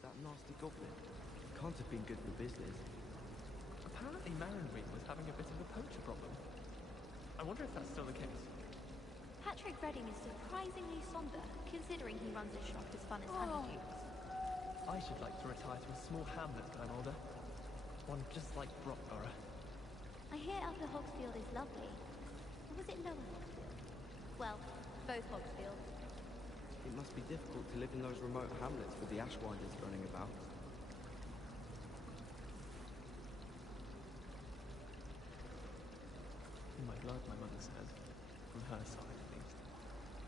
with that nasty goblin? Can't have been good for business. Apparently Marinwing was having a bit of a poacher problem. I wonder if that's still the case. Patrick Redding is surprisingly somber, considering he runs a shop as fun as honeydews. I should like to retire to a small hamlet when I'm older. One just like Brockborough. I hear Upper Hogsfield is lovely. Or was it Lower Hogsfield? Well, both Hogsfields. It must be difficult to live in those remote hamlets with the Ashwinders running about. In my blood, my mother said. From her side, at least.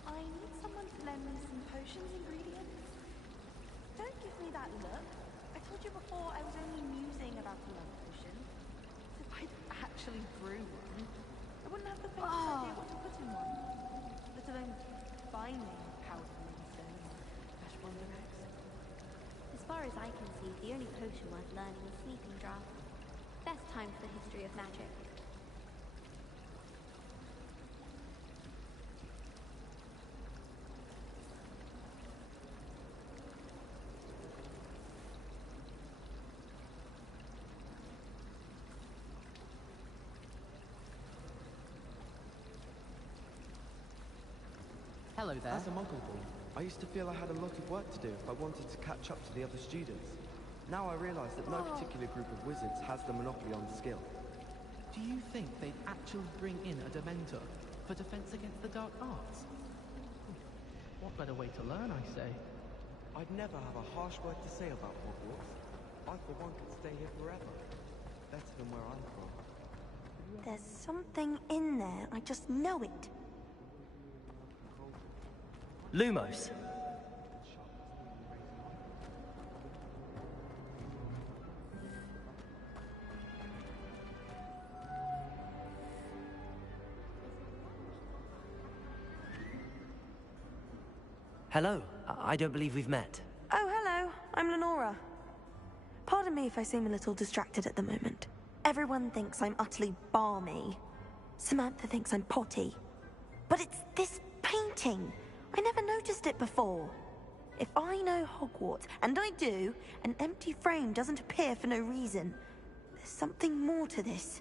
I need someone to lend me some potions ingredients. Don't give me that look. I told you before I was only musing about the love potion. If I actually brew one, I wouldn't have the faintest idea what to put in one. Let alone finding powder moonstone or Ashwander eggs. As far as I can see, the only potion worth learning is Sleeping Draught. Best time for the history of magic. Hello there. As a muggle boy, I used to feel I had a lot of work to do if I wanted to catch up to the other students. Now I realise that no particular group of wizards has the monopoly on skill. Do you think they'd actually bring in a Dementor for defense against the dark arts? What better way to learn, I say? I'd never have a harsh word to say about Hogwarts. I, for one, could stay here forever. Better than where I'm from. There's something in there. I just know it. Lumos. Hello. I don't believe we've met. Oh, hello. I'm Lenora. Pardon me if I seem a little distracted at the moment. Everyone thinks I'm utterly balmy. Samantha thinks I'm potty. But it's this painting. I never noticed it before. If I know Hogwarts, and I do, an empty frame doesn't appear for no reason. There's something more to this.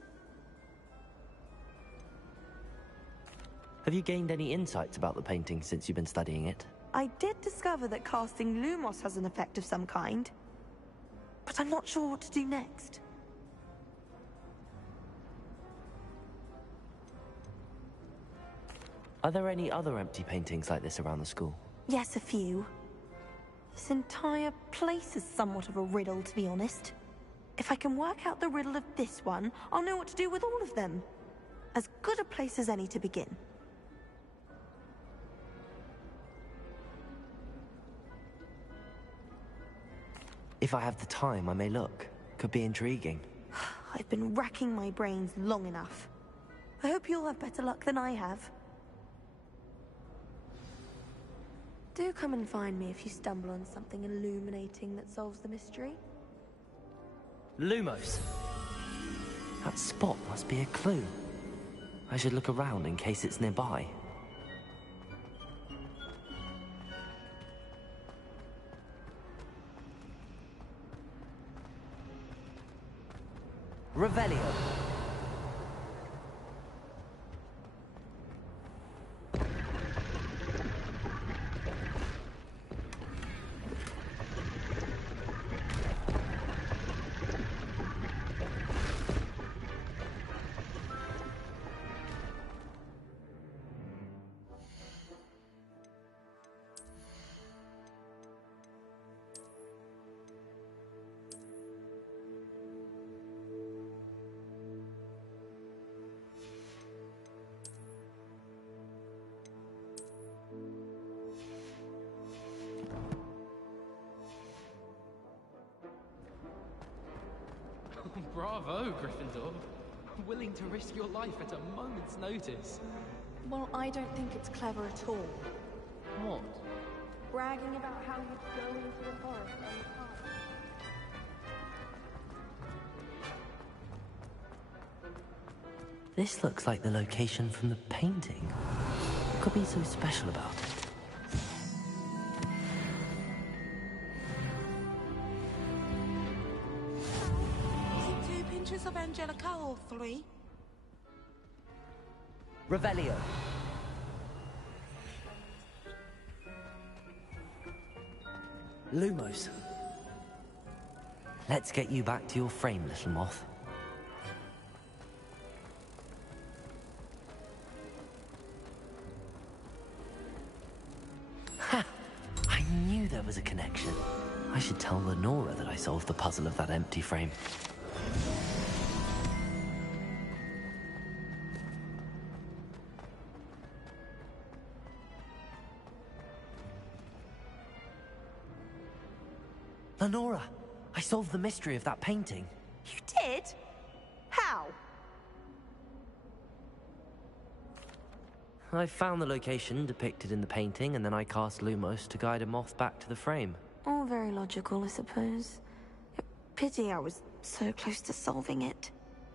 Have you gained any insights about the painting since you've been studying it? I did discover that casting Lumos has an effect of some kind. But I'm not sure what to do next. Are there any other empty paintings like this around the school? Yes, a few. This entire place is somewhat of a riddle, to be honest. If I can work out the riddle of this one, I'll know what to do with all of them. As good a place as any to begin. If I have the time, I may look. Could be intriguing. I've been racking my brains long enough. I hope you'll have better luck than I have. Do come and find me if you stumble on something illuminating that solves the mystery. Lumos. That spot must be a clue. I should look around in case it's nearby. Revelio. Bravo, Gryffindor. Willing to risk your life at a moment's notice. Well, I don't think it's clever at all. What? Bragging about how you'd go into the forest on the path. This looks like the location from the painting. What could be so special about it? Chalice of Angelica or 3? Revelio. Lumos. Let's get you back to your frame, little moth. Ha! I knew there was a connection. I should tell Lenora that I solved the puzzle of that empty frame. Lenora, I solved the mystery of that painting. You did? How? I found the location depicted in the painting, and then I cast Lumos to guide a moth back to the frame. All very logical, I suppose. Pity I was so close to solving it.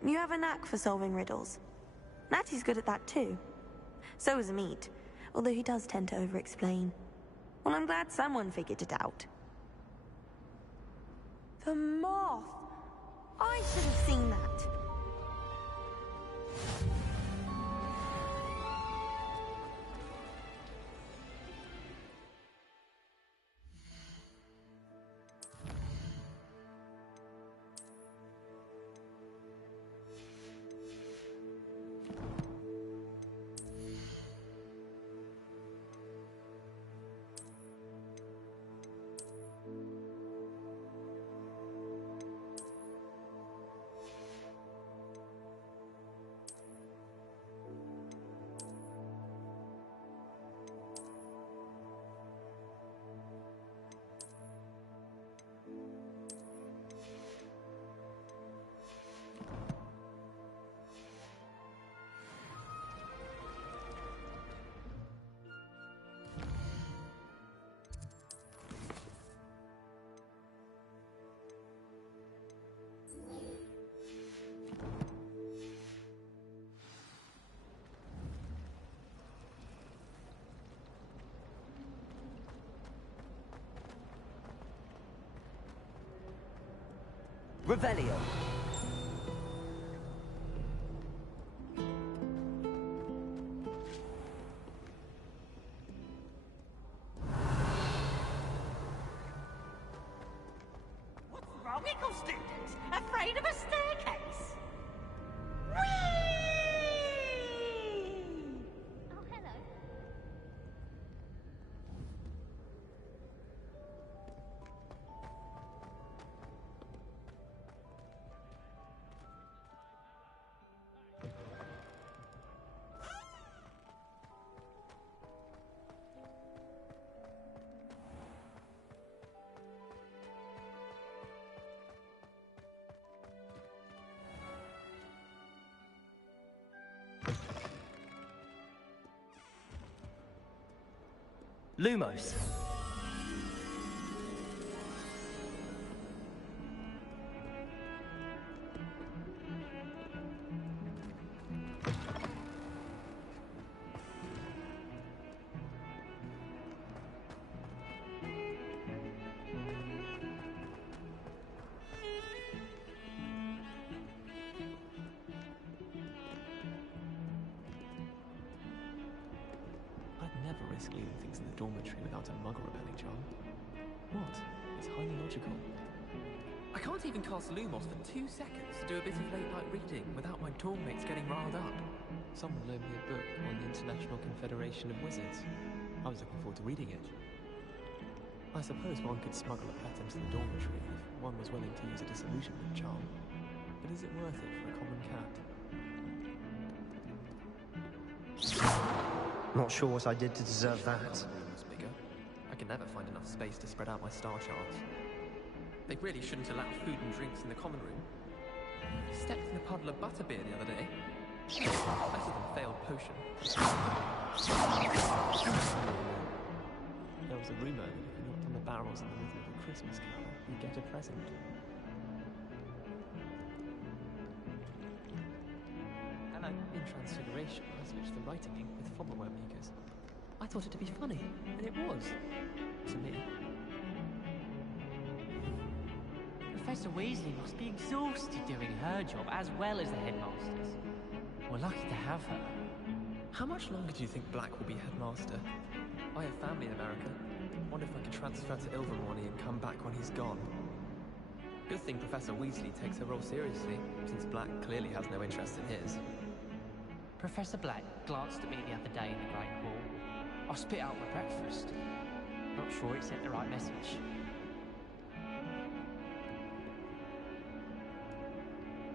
You have a knack for solving riddles. Natty's good at that too. So is Amit, although he does tend to over-explain. Well, I'm glad someone figured it out. The moth! I should have seen that. Revelio. What's wrong, Eagle students? Afraid of a staircase? Whee! Oh, hello. Lumos. I'd never risk leaving things in the dormitory without a muggle repelling charm. What? It's highly logical. I can't even cast Lumos for 2 seconds to do a bit of late-night reading without my dorm mates getting riled up. Someone loaned me a book on the International Confederation of Wizards. I was looking forward to reading it. I suppose one could smuggle a pet into the dormitory if one was willing to use a disillusionment charm. But is it worth it for a common cat? Not sure what I did to deserve that. The room was bigger. I can never find enough space to spread out my star charts. They really shouldn't allow food and drinks in the common room. I stepped in a puddle of butterbeer the other day. Better than failed potion. There was a rumour that if you knocked on the barrels in the middle of a Christmas carol, you'd get a present. Hello. In Transfiguration, I switched the writing ink with Flobberworm makers. I thought it to be funny, and it was. To me. The Professor Weasley must be exhausted doing her job as well as the headmasters. We're lucky to have her. How much longer do you think Black will be headmaster? I have family in America. Wonder if I could transfer to Ilvermorny and come back when he's gone. Good thing Professor Weasley takes her role seriously, since Black clearly has no interest in his. Professor Black glanced at me the other day in the Great Hall. I spit out my breakfast. Not sure it sent the right message.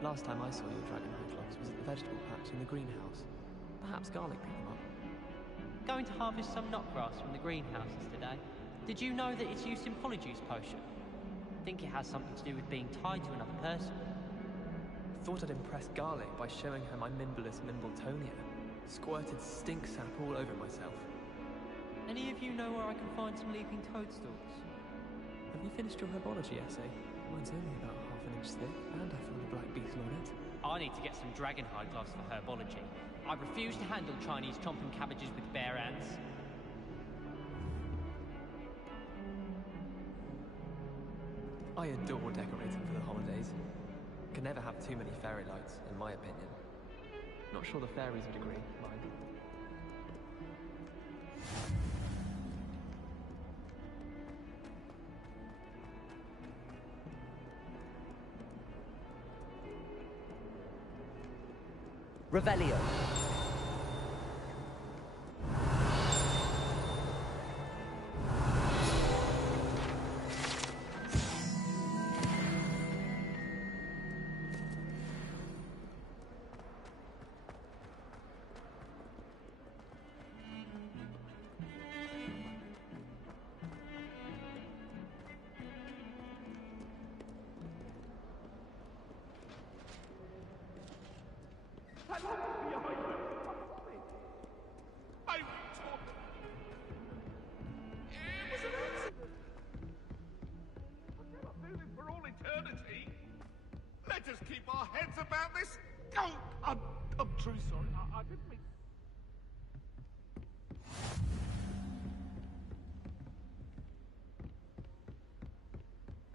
Last time I saw your dragonhide clogs was at the vegetable patch in the greenhouse. Perhaps Garlic picked them up. Going to harvest some knotgrass from the greenhouses today. Did you know that it's used in Polyjuice potion? I think it has something to do with being tied to another person. Thought I'd impress Garlic by showing her my Mimbleless Mimbletonia. Squirted stink sap all over myself. Any of you know where I can find some leaping toadstools? Have you finished your herbology essay? Mine's only about half an inch thick, and I found a black beetle on it. I need to get some dragonhide gloves for herbology. I refuse to handle Chinese chomping cabbages with bare hands. I adore decorating for the holidays. Can never have too many fairy lights, in my opinion. Not sure the fairies would agree, mind. Revelio. Let us keep our heads about this. Oh, I'm truly sorry. I didn't mean...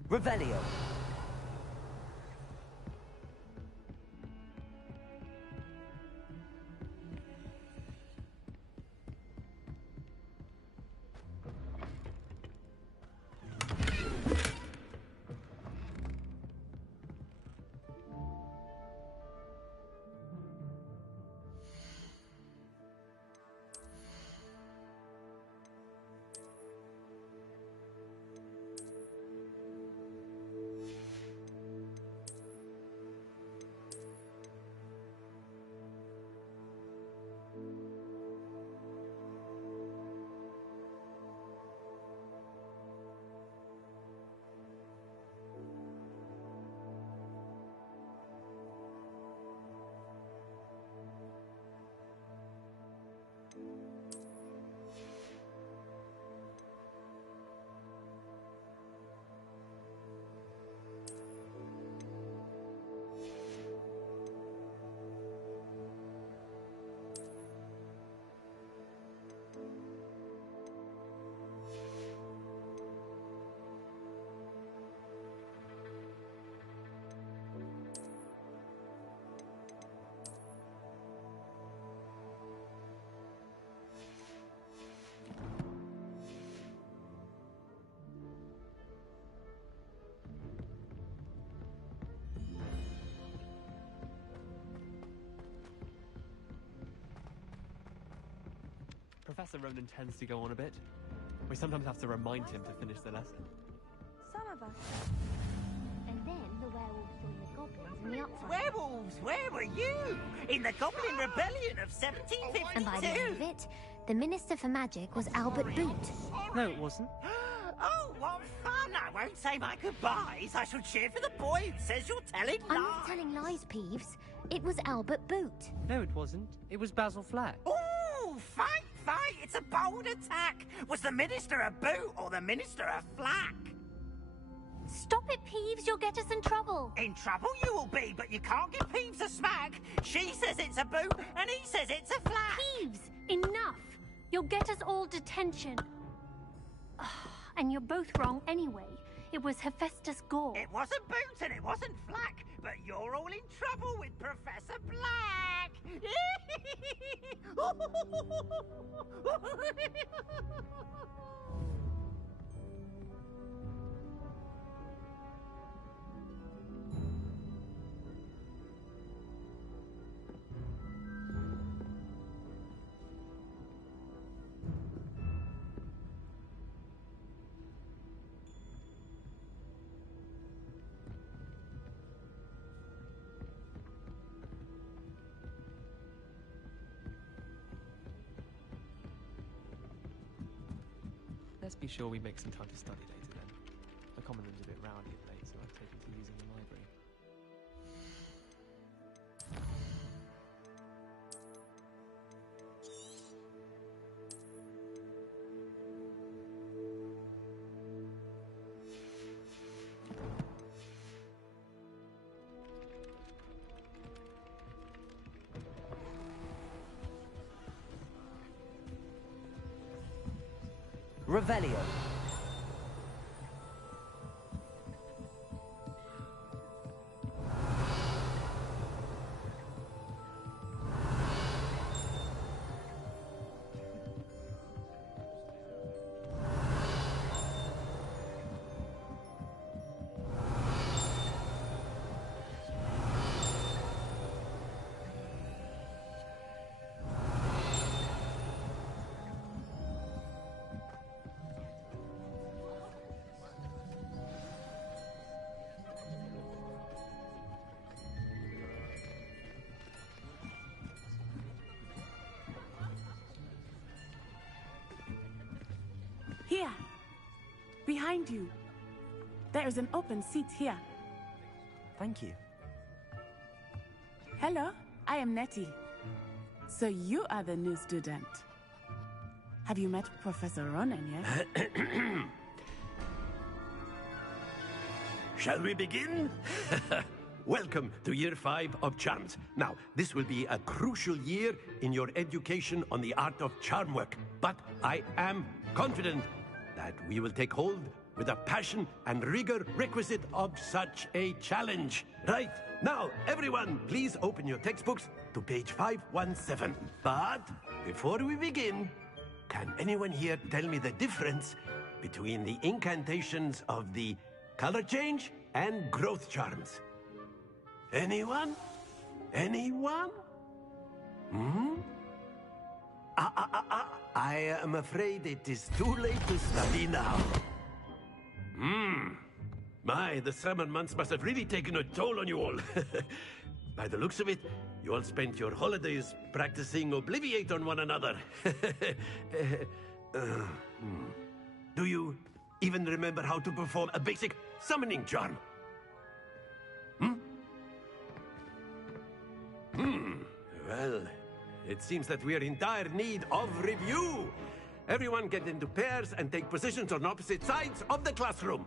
Revelio. Professor Ronan tends to go on a bit. We sometimes have to remind him to finish the lesson. Some of us. And then the werewolves joined the goblins in the upside. Werewolves, where were you? In the Goblin Rebellion of 1752? And by the end of it, the Minister for Magic was Albert Boot. No, it wasn't. Oh, what fun! I won't say my goodbyes. I shall cheer for the boy who says you're telling lies. I'm not telling lies, Peeves. It was Albert Boot. No, it wasn't. It was Basil Flack. Ooh, fight! It's a bold attack. Was the Minister a boot or the Minister a flack? Stop it, Peeves. You'll get us in trouble. In trouble you will be, but you can't give Peeves a smack. She says it's a boot and he says it's a flack. Peeves, enough. You'll get us all detention. And you're both wrong anyway. It was Hephaestus Gore. It wasn't Boots and it wasn't Flack, but you're all in trouble with Professor Black. Let's be sure we make some time to study later then. The common room's a bit rowdy of late, so I've taken to using the library. Revelio. Here. Behind you. There is an open seat here. Thank you. Hello, I am Nettie. So you are the new student. Have you met Professor Ronan yet? Shall we begin? Welcome to Year 5 of Charms. Now, this will be a crucial year in your education on the art of charm work. But I am confident that we will take hold with the passion and rigor requisite of such a challenge. Right, now, everyone, please open your textbooks to page 517. But before we begin, can anyone here tell me the difference between the incantations of the color change and growth charms? Anyone? Anyone? I am afraid it is too late to study now. My, the summer months must have really taken a toll on you all. By the looks of it, you all spent your holidays practicing Obliviate on one another. Do you even remember how to perform a basic summoning charm? Well, it seems that we are in dire need of review. Everyone get into pairs and take positions on opposite sides of the classroom.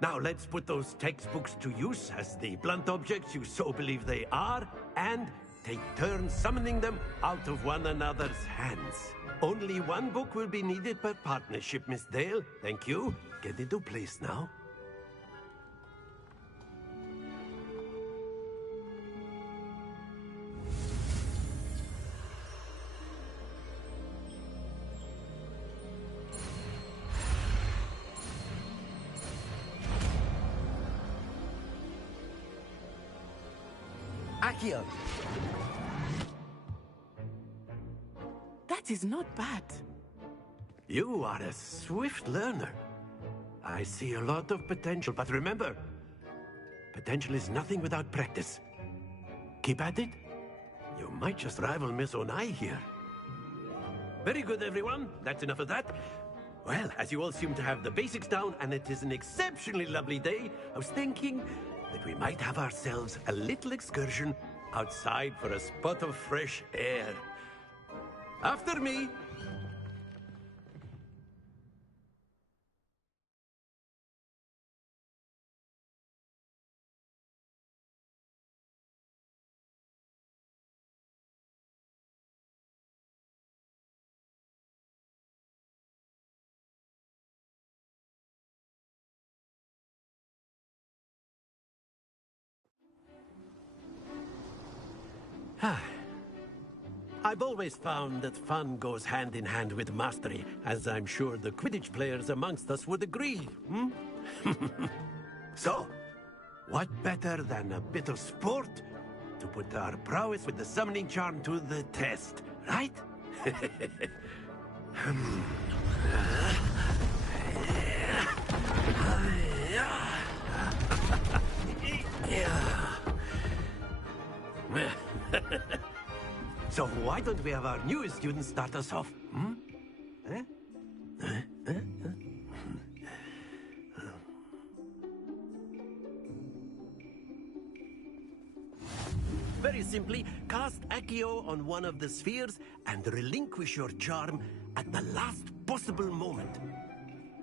Now let's put those textbooks to use as the blunt objects you so believe they are, and take turns summoning them out of one another's hands. Only one book will be needed per partnership, Miss Dale. Thank you. Get into place now. Accio. That is not bad. You are a swift learner. I see a lot of potential, but remember, potential is nothing without practice. Keep at it. You might just rival Miss Onai here. Very good, everyone. That's enough of that. Well, as you all seem to have the basics down, and it is an exceptionally lovely day, I was thinking that we might have ourselves a little excursion outside for a spot of fresh air. After me. I've always found that fun goes hand in hand with mastery, as I'm sure the Quidditch players amongst us would agree. So, what better than a bit of sport to put our prowess with the summoning charm to the test, right? So why don't we have our newest student start us off? Very simply, cast Accio on one of the spheres and relinquish your charm at the last possible moment.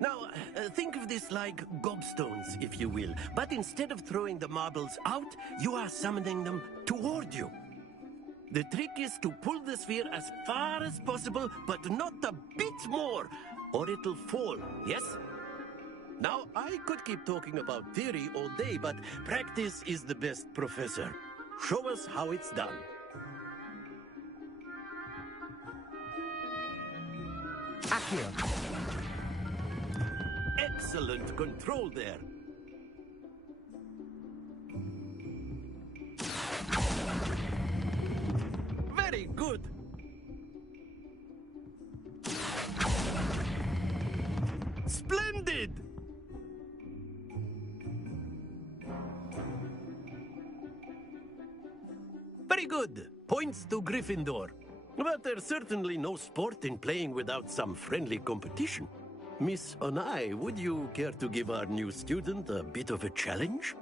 Now, think of this like gobstones, if you will. But instead of throwing the marbles out, you are summoning them toward you. The trick is to pull the sphere as far as possible, but not a bit more, or it'll fall, yes? Now, I could keep talking about theory all day, but practice is the best professor. Show us how it's done. Accio. Excellent control there. Very good. Splendid. Very good. Points to Gryffindor. But there's certainly no sport in playing without some friendly competition. Miss Onai, would you care to give our new student a bit of a challenge?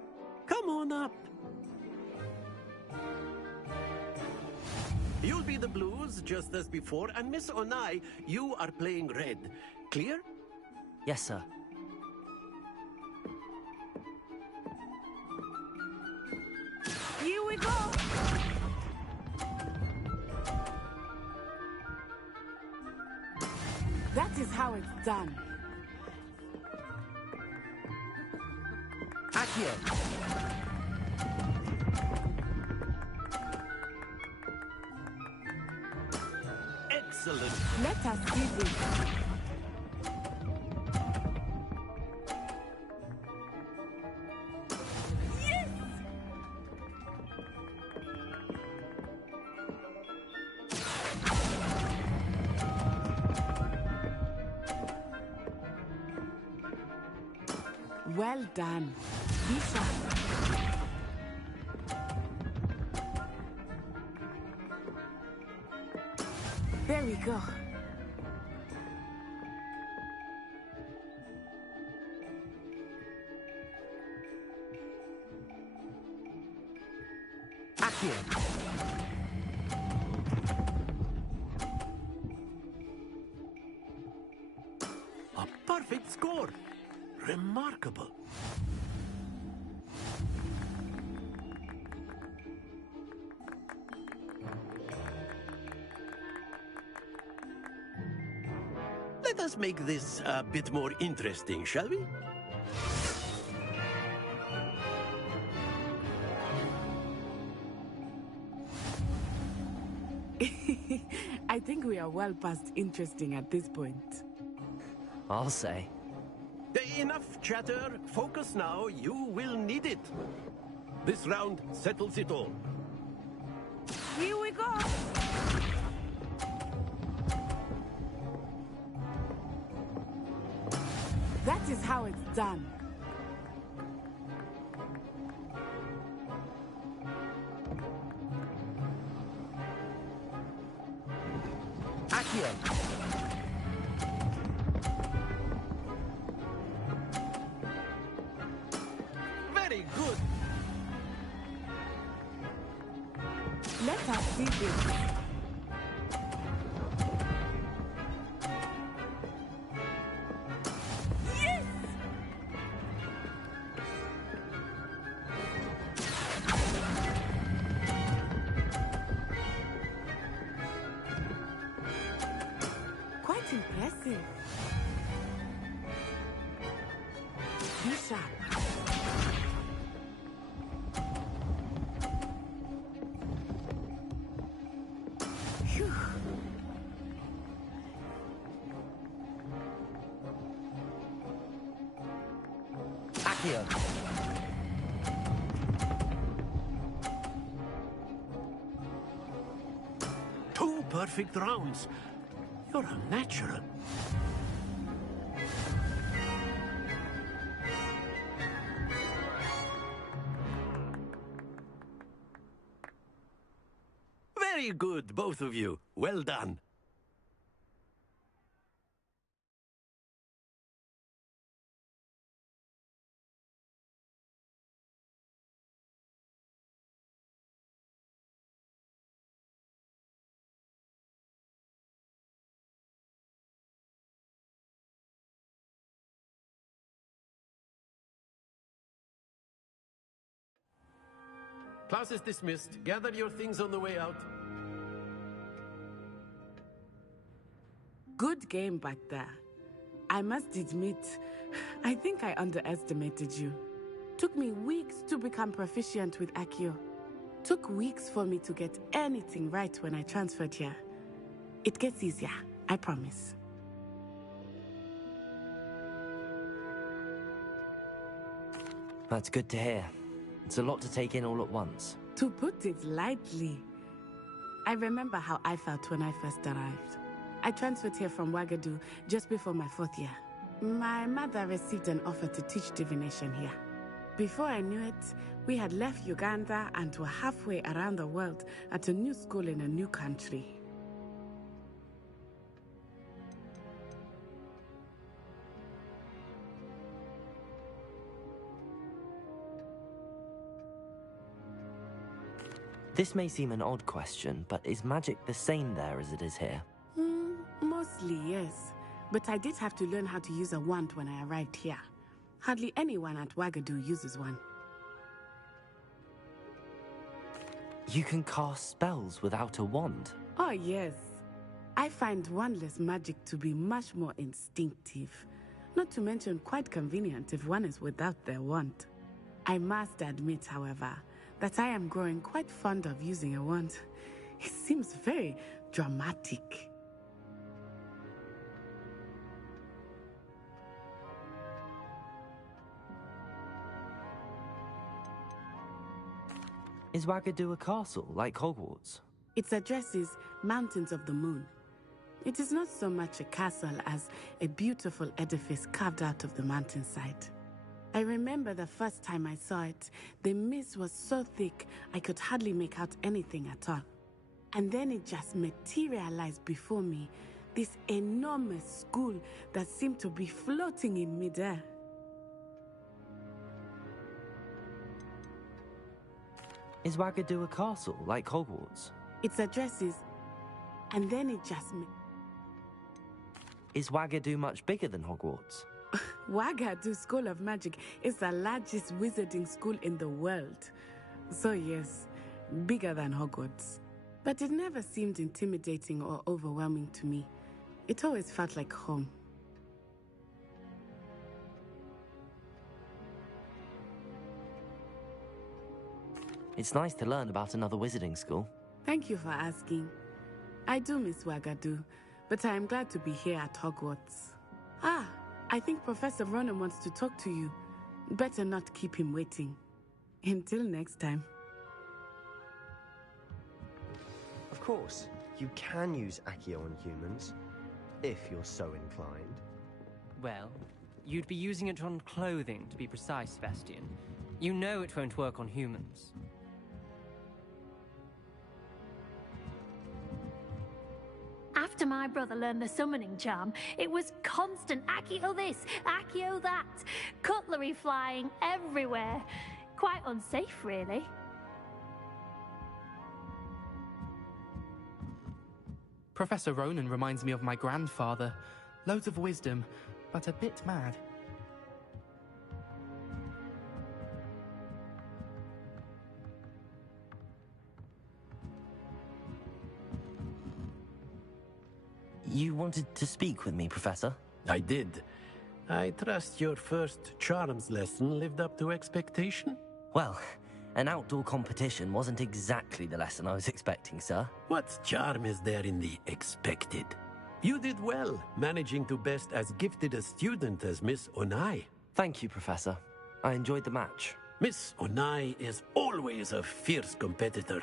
Come on up. You'll be the blues, just as before, and Miss Onai, you are playing red. Clear? Yes, sir. Here we go! That is how it's done. Accio. Excellent. Let us see this. Well done. Be sharp. There we go. Accio. A perfect score. Remarkable. Let us make this a bit more interesting, shall we? I think we are well past interesting at this point. I'll say. Enough chatter. Focus now. You will need it. This round settles it all. Here we go! That is how it's done. Accio. Very good. Let us see this. Yes! Quite impressive. Be sharp. Accio. Two perfect rounds. You're a natural. Very good, both of you. Well done. Class is dismissed. Gather your things on the way out. Good game back there. I must admit, I think I underestimated you. Took me weeks to become proficient with Accio. Took weeks for me to get anything right when I transferred here. It gets easier, I promise. That's good to hear. It's a lot to take in all at once. To put it lightly, I remember how I felt when I first arrived. I transferred here from Wagadu just before my 4th year. My mother received an offer to teach divination here. Before I knew it, we had left Uganda and were halfway around the world at a new school in a new country. This may seem an odd question, but is magic the same there as it is here? Mostly, yes. But I did have to learn how to use a wand when I arrived here. Hardly anyone at Wagadu uses one. You can cast spells without a wand? Oh, yes. I find wandless magic to be much more instinctive. Not to mention quite convenient if one is without their wand. I must admit, however, that I am growing quite fond of using a wand. It seems very dramatic. Is Wagadu a castle, like Hogwarts? Its address is Mountains of the Moon. It is not so much a castle as a beautiful edifice carved out of the mountainside. I remember the first time I saw it, the mist was so thick I could hardly make out anything at all. And then it just materialized before me, this enormous school that seemed to be floating in midair. Is Wagadu a castle, like Hogwarts? Its address is... And then it just... Is Wagadu much bigger than Hogwarts? Wagadu School of Magic is the largest wizarding school in the world. So yes, bigger than Hogwarts. But it never seemed intimidating or overwhelming to me. It always felt like home. It's nice to learn about another wizarding school. Thank you for asking. I do miss Wagadu, but I am glad to be here at Hogwarts. I think Professor Ronan wants to talk to you. Better not keep him waiting. Until next time. Of course, you can use Accio on humans, if you're so inclined. Well, you'd be using it on clothing, to be precise, Sebastian. You know it won't work on humans. After my brother learned the summoning charm, it was constant Accio this, Accio that, cutlery flying everywhere. Quite unsafe, really. Professor Ronan reminds me of my grandfather. Loads of wisdom, but a bit mad. You wanted to speak with me, Professor? I did. I trust your first charms lesson lived up to expectation? Well, an outdoor competition wasn't exactly the lesson I was expecting, sir. What charm is there in the expected? You did well, managing to best as gifted a student as Miss Onai. Thank you, Professor. I enjoyed the match. Miss Onai is always a fierce competitor,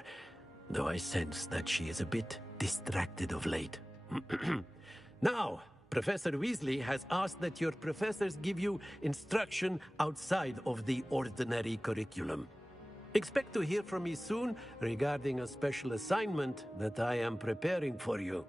though I sense that she is a bit distracted of late. Now, Professor Weasley has asked that your professors give you instruction outside of the ordinary curriculum. Expect to hear from me soon regarding a special assignment that I am preparing for you.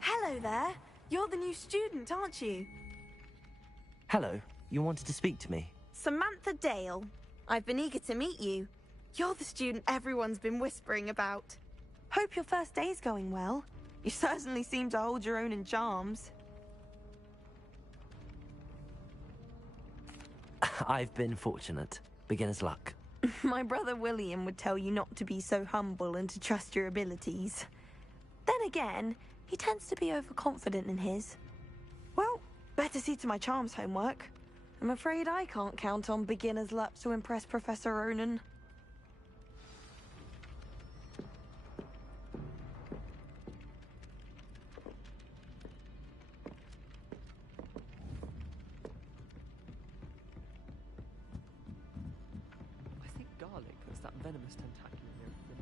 Hello there. You're the new student, aren't you? Hello, you wanted to speak to me? Samantha Dale. I've been eager to meet you. You're the student everyone's been whispering about. Hope your first day's going well. You certainly seem to hold your own in charms. I've been fortunate. Beginner's luck. My brother William would tell you not to be so humble and to trust your abilities. Then again, he tends to be overconfident in his. Well, better see to my charms homework. I'm afraid I can't count on beginner's luck to impress Professor Ronan. I think garlic puts that venomous tentacular near the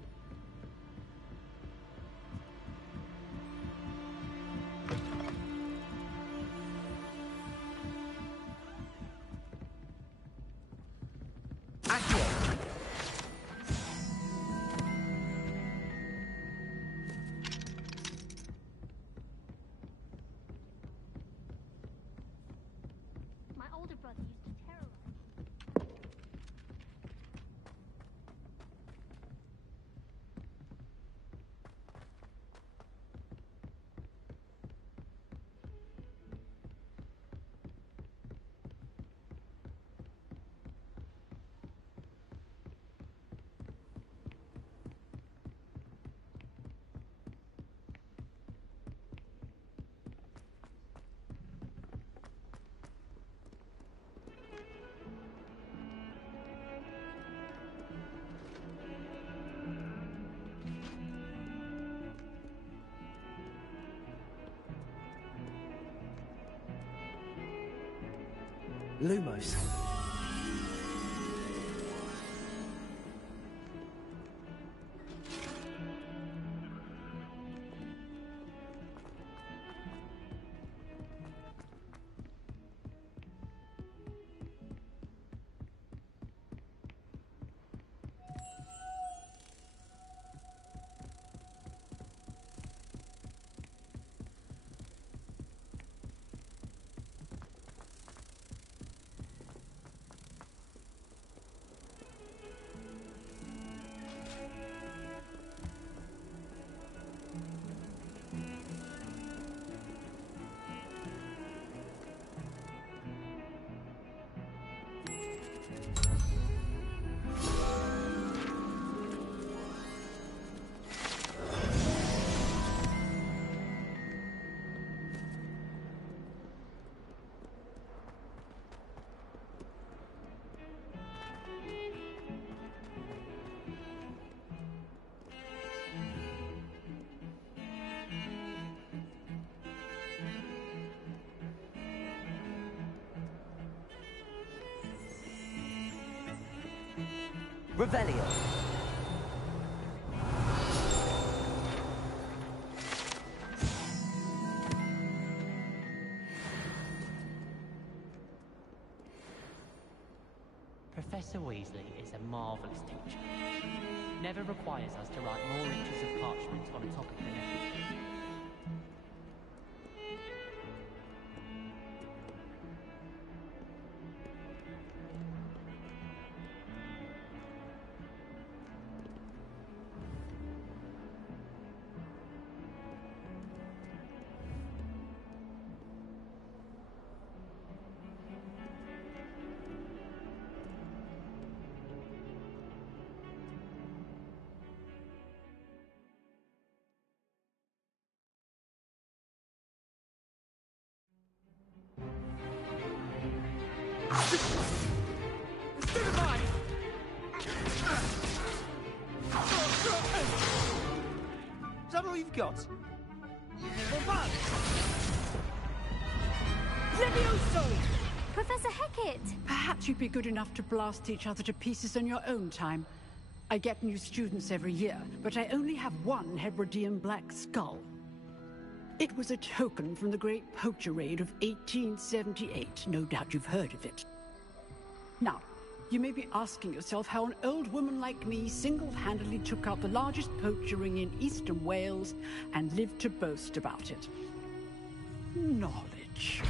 My older brother used to terrorize. Lumos. Revelio. Professor Weasley is a marvellous teacher. Never requires us to write more inches of parchment on a topic than ever. all you've got? Levioso! Professor Hecat! Perhaps you'd be good enough to blast each other to pieces in your own time. I get new students every year, but I only have one Hebridean black skull. It was a token from the Great Poacher Raid of 1878. No doubt you've heard of it. Now, you may be asking yourself how an old woman like me single-handedly took out the largest poacher ring in eastern Wales and lived to boast about it. Knowledge.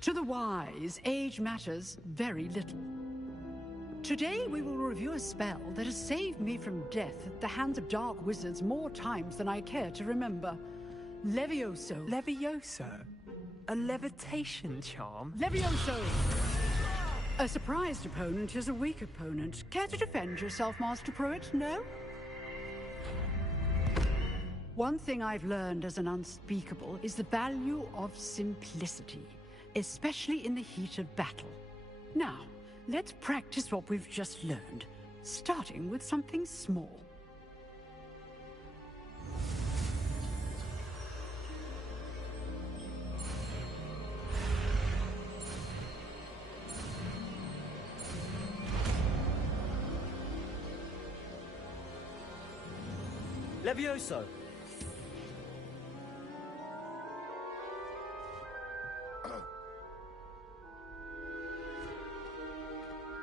To the wise, age matters very little. Today we will review a spell that has saved me from death at the hands of dark wizards more times than I care to remember. Levioso. Levioso? A levitation charm? Levioso! A surprised opponent is a weak opponent. Care to defend yourself, Master Pruitt? No? One thing I've learned as an unspeakable is the value of simplicity, especially in the heat of battle. Now, let's practice what we've just learned, starting with something small. Levioso!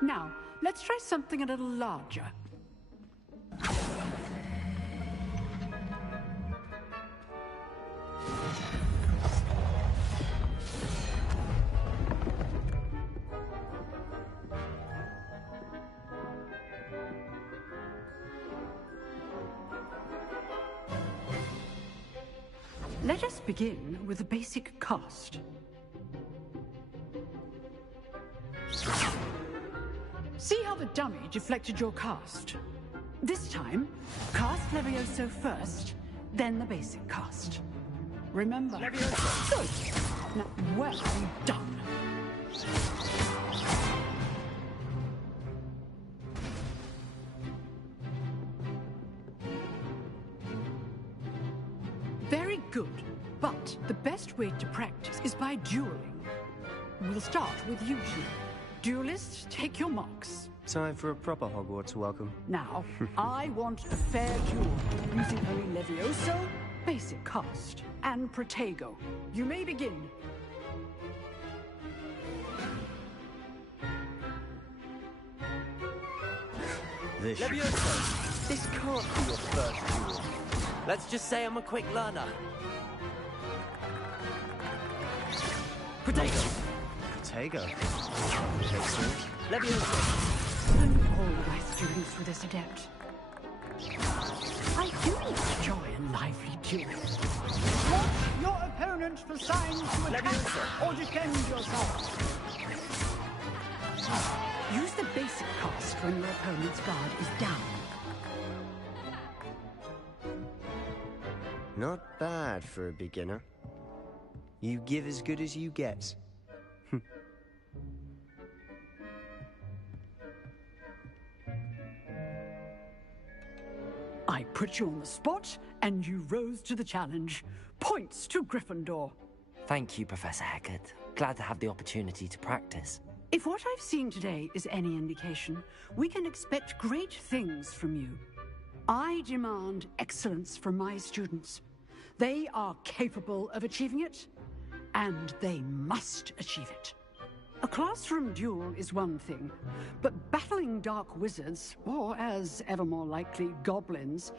Now, let's try something a little larger. Let us begin with a basic cast. See how the dummy deflected your cast? This time, cast Levioso first, then the basic cast. Remember. Levioso! Good! Now, well done! Very good, but the best way to practice is by dueling. We'll start with you two. Duelists, take your marks. Time for a proper Hogwarts welcome. Now, I want a fair duel, using only Levioso, basic cast, and Protego. You may begin. Levioso! This can't be your first duel. Let's just say I'm a quick learner. Protego! Protego? Levioso! All my students for this adept. I do enjoy a lively duel. Watch your opponent for signs to attack or defend yourself. Use the basic cast when your opponent's guard is down. Not bad for a beginner. You give as good as you get. I put you on the spot, and you rose to the challenge. Points to Gryffindor. Thank you, Professor Hecat. Glad to have the opportunity to practice. If what I've seen today is any indication, we can expect great things from you. I demand excellence from my students. They are capable of achieving it, and they must achieve it. A classroom duel is one thing, but battling dark wizards, or as ever more likely, goblins,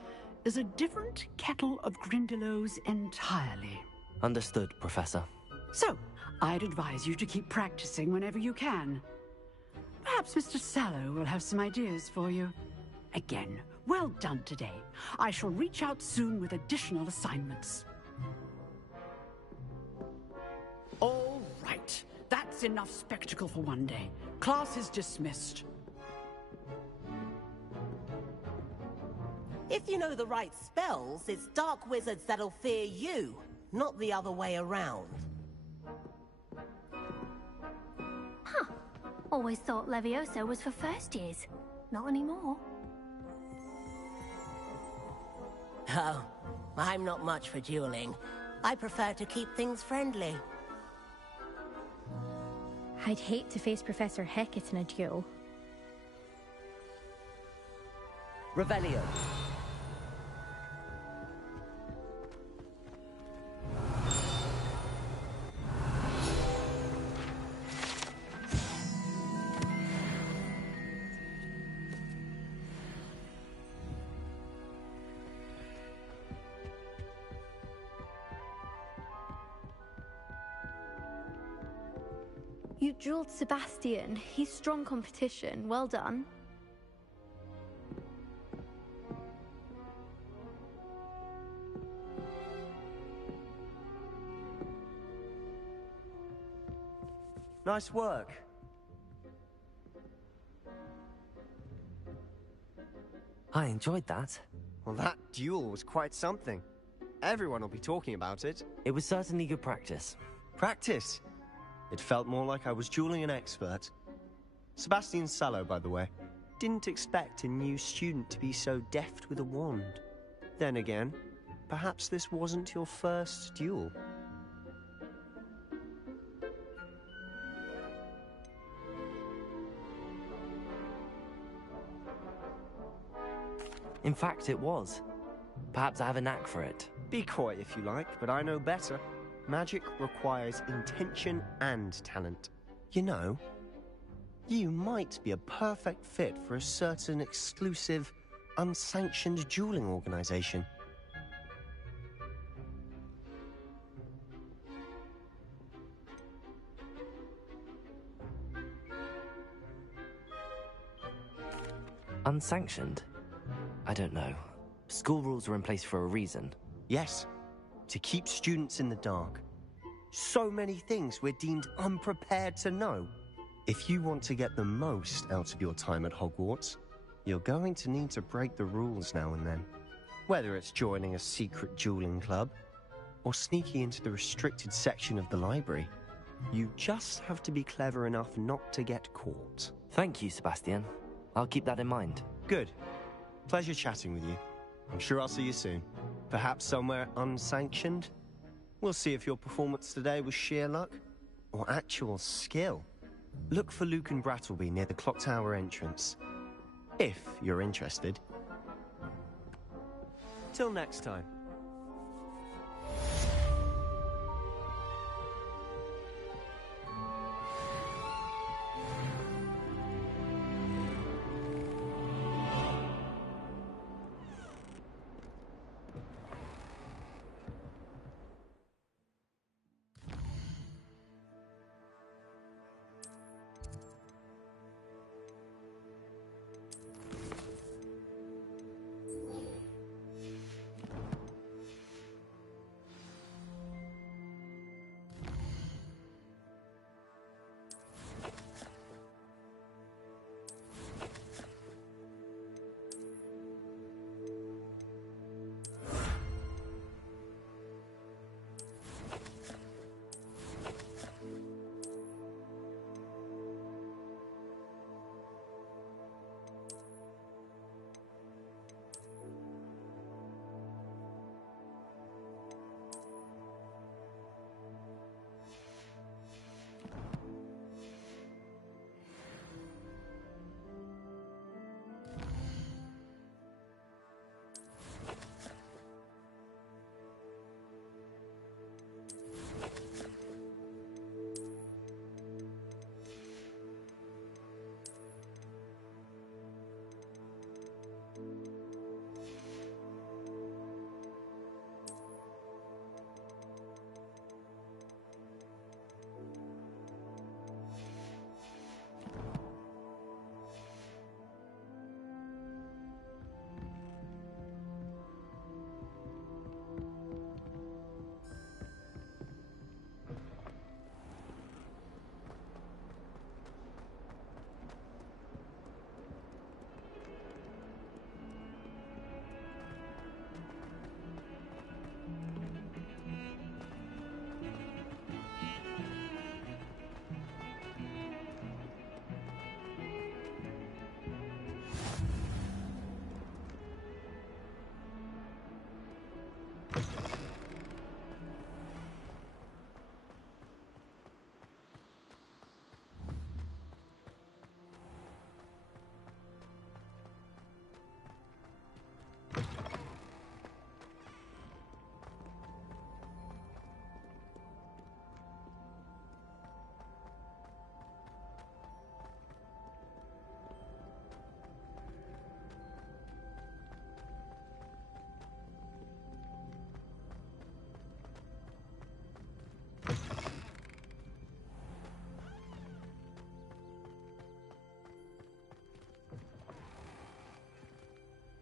is a different kettle of Grindylows entirely. Understood, Professor. So, I'd advise you to keep practicing whenever you can. Perhaps Mr. Sallow will have some ideas for you. Again, well done today. I shall reach out soon with additional assignments. All right. That's enough spectacle for one day. Class is dismissed. If you know the right spells, it's dark wizards that'll fear you, not the other way around. Huh. Always thought Levioso was for first years. Not anymore. Oh, I'm not much for dueling. I prefer to keep things friendly. I'd hate to face Professor Hecat in a duel. Revelio. You dueled Sebastian. He's strong competition. Well done. Nice work. I enjoyed that. Well, that duel was quite something. Everyone will be talking about it. It was certainly good practice. Practice? It felt more like I was dueling an expert. Sebastian Sallow, by the way. Didn't expect a new student to be so deft with a wand. Then again, perhaps this wasn't your first duel. In fact, it was. Perhaps I have a knack for it. Be coy if you like, but I know better. Magic requires intention and talent. You know, you might be a perfect fit for a certain exclusive, unsanctioned dueling organization. Unsanctioned? I don't know. School rules are in place for a reason. Yes, to keep students in the dark. So many things we're deemed unprepared to know. If you want to get the most out of your time at Hogwarts, you're going to need to break the rules now and then. Whether it's joining a secret dueling club, or sneaking into the restricted section of the library, you just have to be clever enough not to get caught. Thank you, Sebastian. I'll keep that in mind. Good. Pleasure chatting with you. I'm sure I'll see you soon. Perhaps somewhere unsanctioned? We'll see if your performance today was sheer luck or actual skill. Look for Luke and Brattleby near the clock tower entrance, if you're interested. Till next time.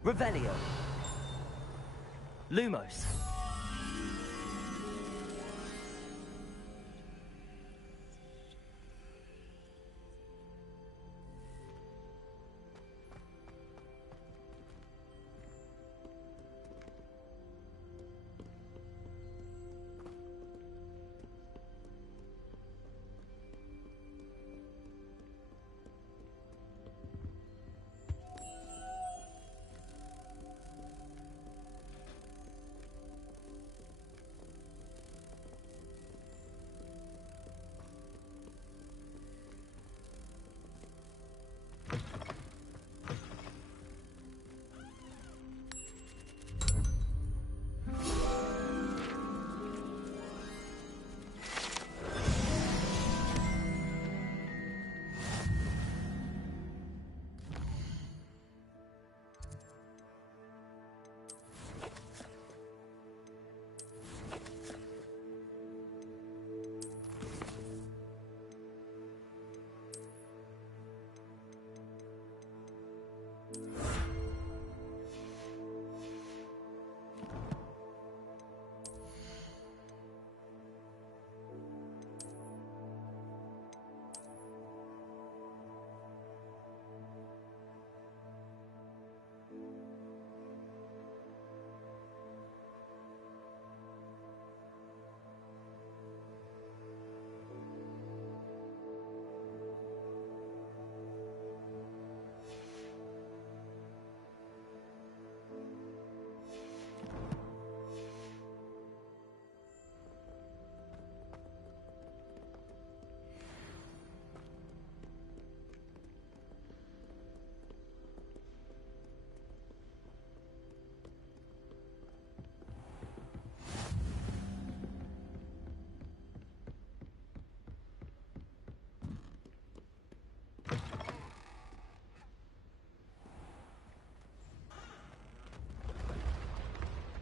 Revelio. Lumos.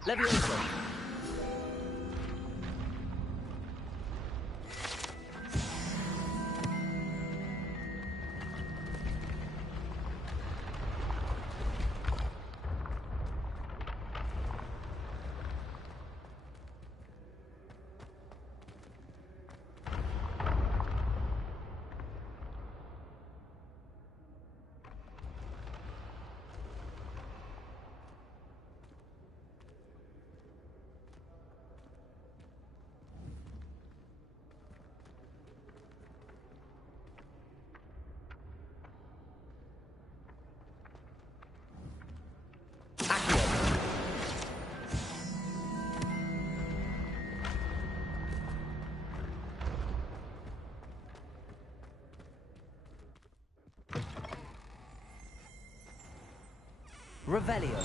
Levioso. Revelio.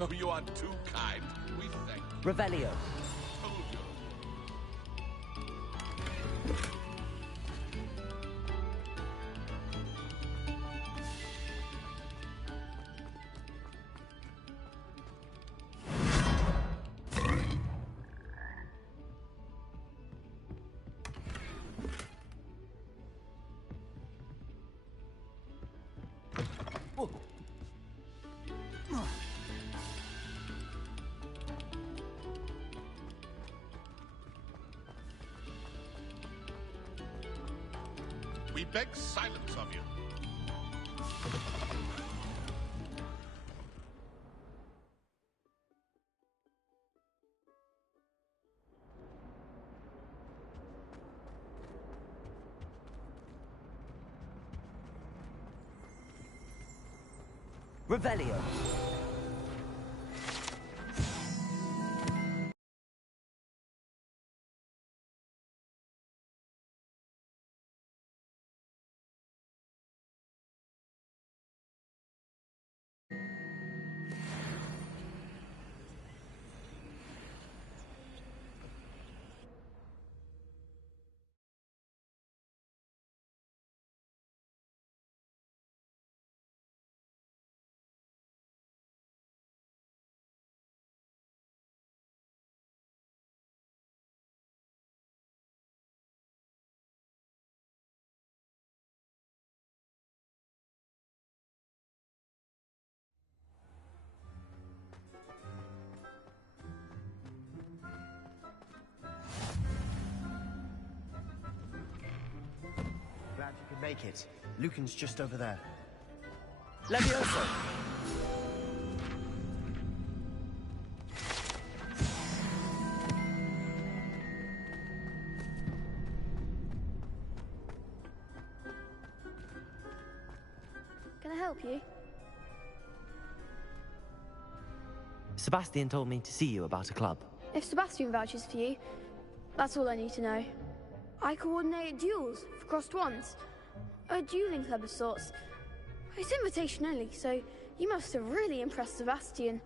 Oh, you are too kind. We thank you. Revelio. Told you. We beg silence of you. Revelio. make it. Lucan's just over there. Levioso! Can I help you? Sebastian told me to see you about a club. If Sebastian vouches for you, that's all I need to know. I coordinate duels for crossed wands. A dueling club of sorts. It's invitation only, so you must have really impressed Sebastian.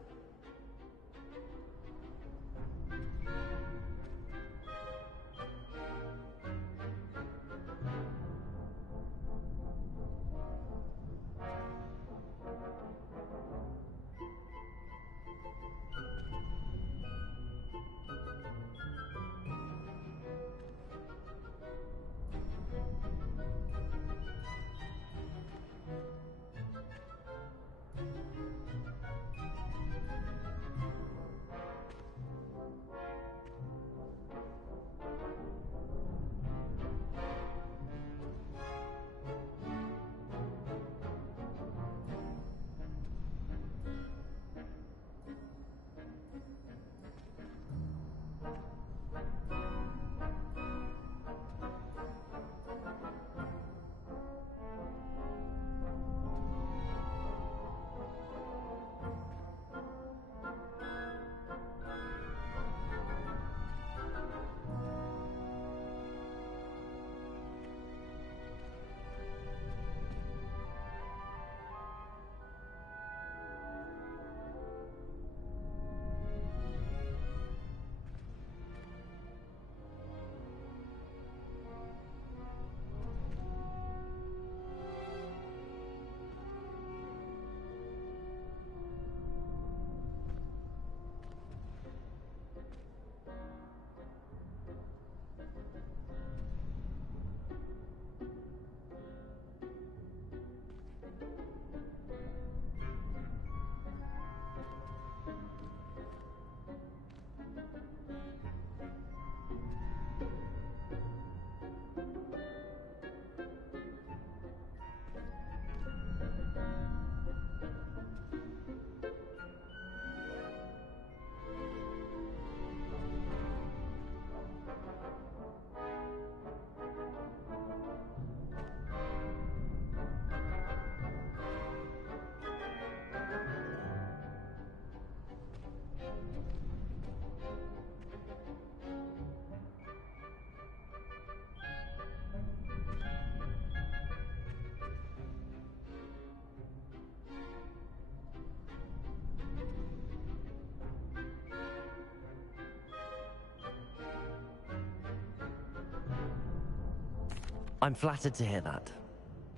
I'm flattered to hear that.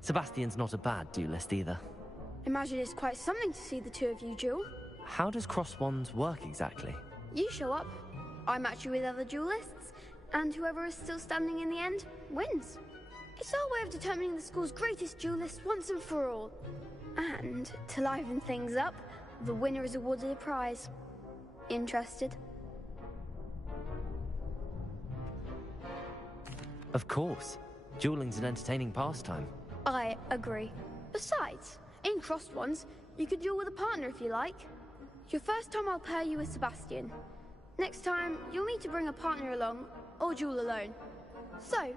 Sebastian's not a bad duelist either. Imagine it's quite something to see the two of you duel. How does cross wands work exactly? You show up, I match you with other duelists, and whoever is still standing in the end wins. It's our way of determining the school's greatest duelist once and for all. And to liven things up, the winner is awarded a prize. Interested? Of course. Dueling's an entertaining pastime. I agree. Besides, in crossed ones, you could duel with a partner if you like. Your first time I'll pair you with Sebastian. Next time, you'll need to bring a partner along, or duel alone. So,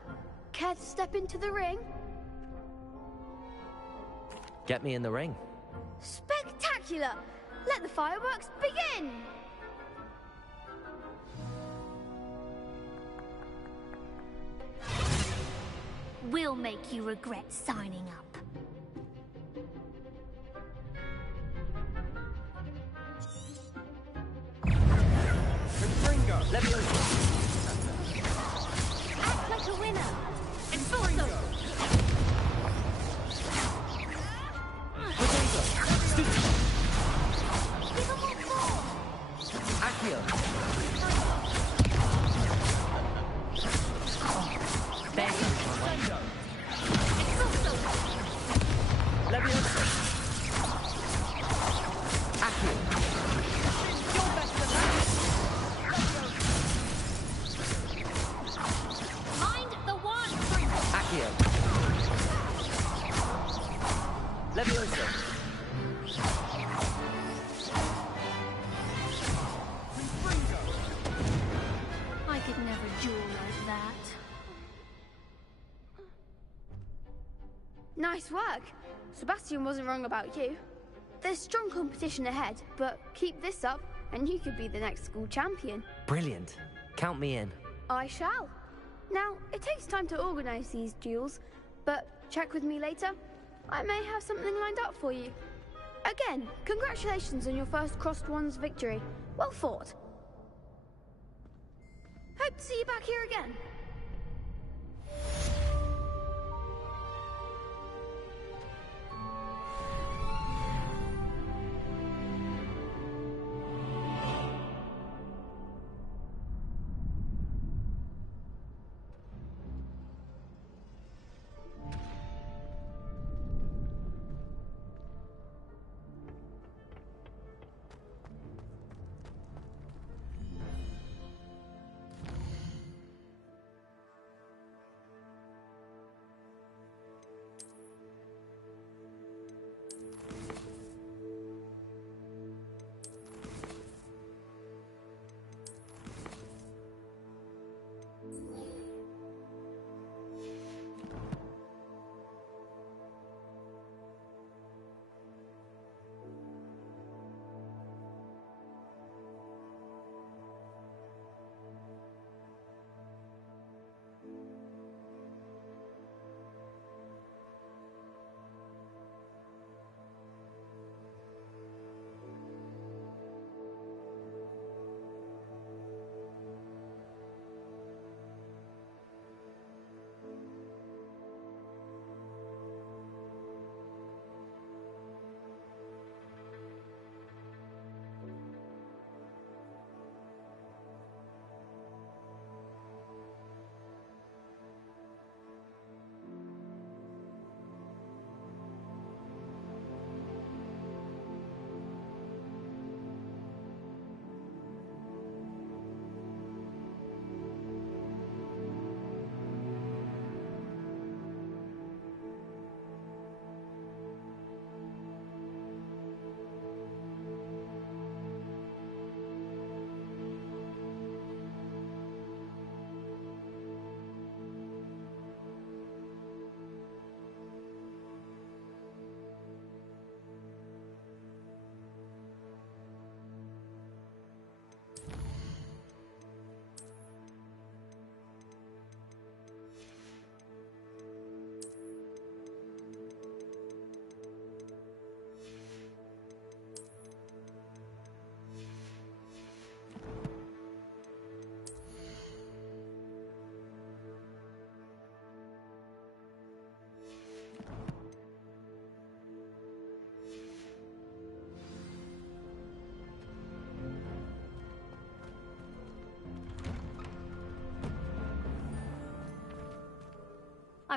care to step into the ring? Get me in the ring. Spectacular! Let the fireworks begin! We'll make you regret signing up. Ringo! Levioso! Act like a winner! Enforzo! Stupidity! Give them all four! Accio! Levioso! Accio! You're better than that! Mind the one! Accio! Leviosa. I could never duel like that. Nice work. Sebastian wasn't wrong about you. There's strong competition ahead, but keep this up and you could be the next school champion. Brilliant. Count me in. I shall. Now, it takes time to organize these duels, but check with me later. I may have something lined up for you. Again, congratulations on your first Crossed Wands victory. Well fought. Hope to see you back here again.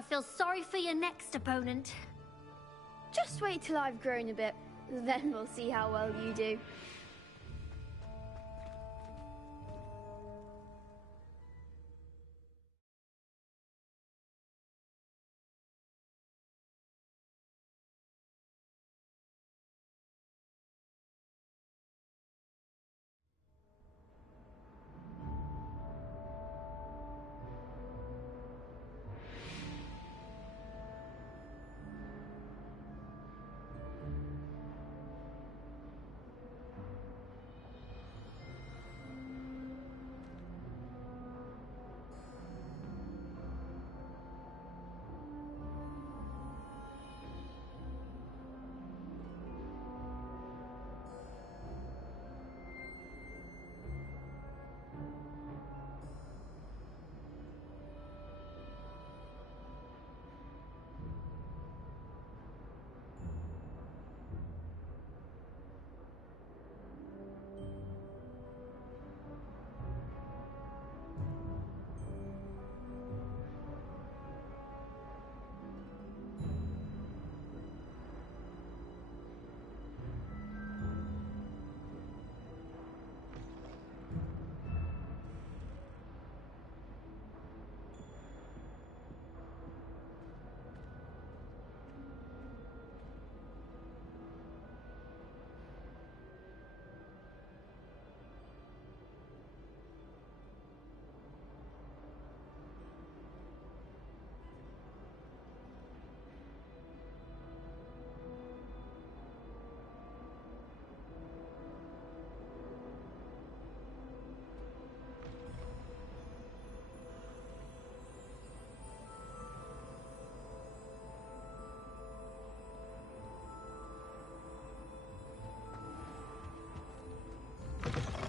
I feel sorry for your next opponent. Just wait till I've grown a bit, then we'll see how well you do.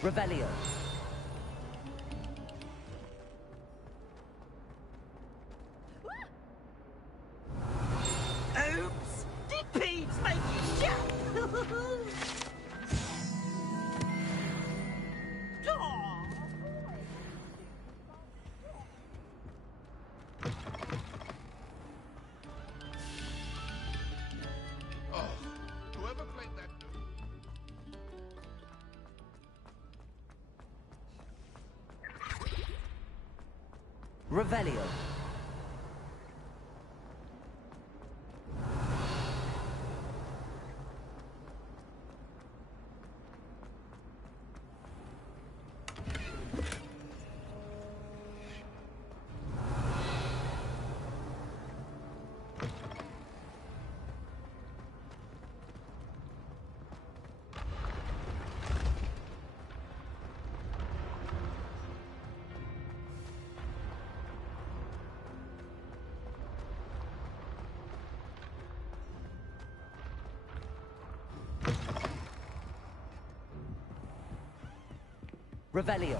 Revelio. Oops! Did Peeves make you shout? Oh, whoever played that... Revelio. Revelio.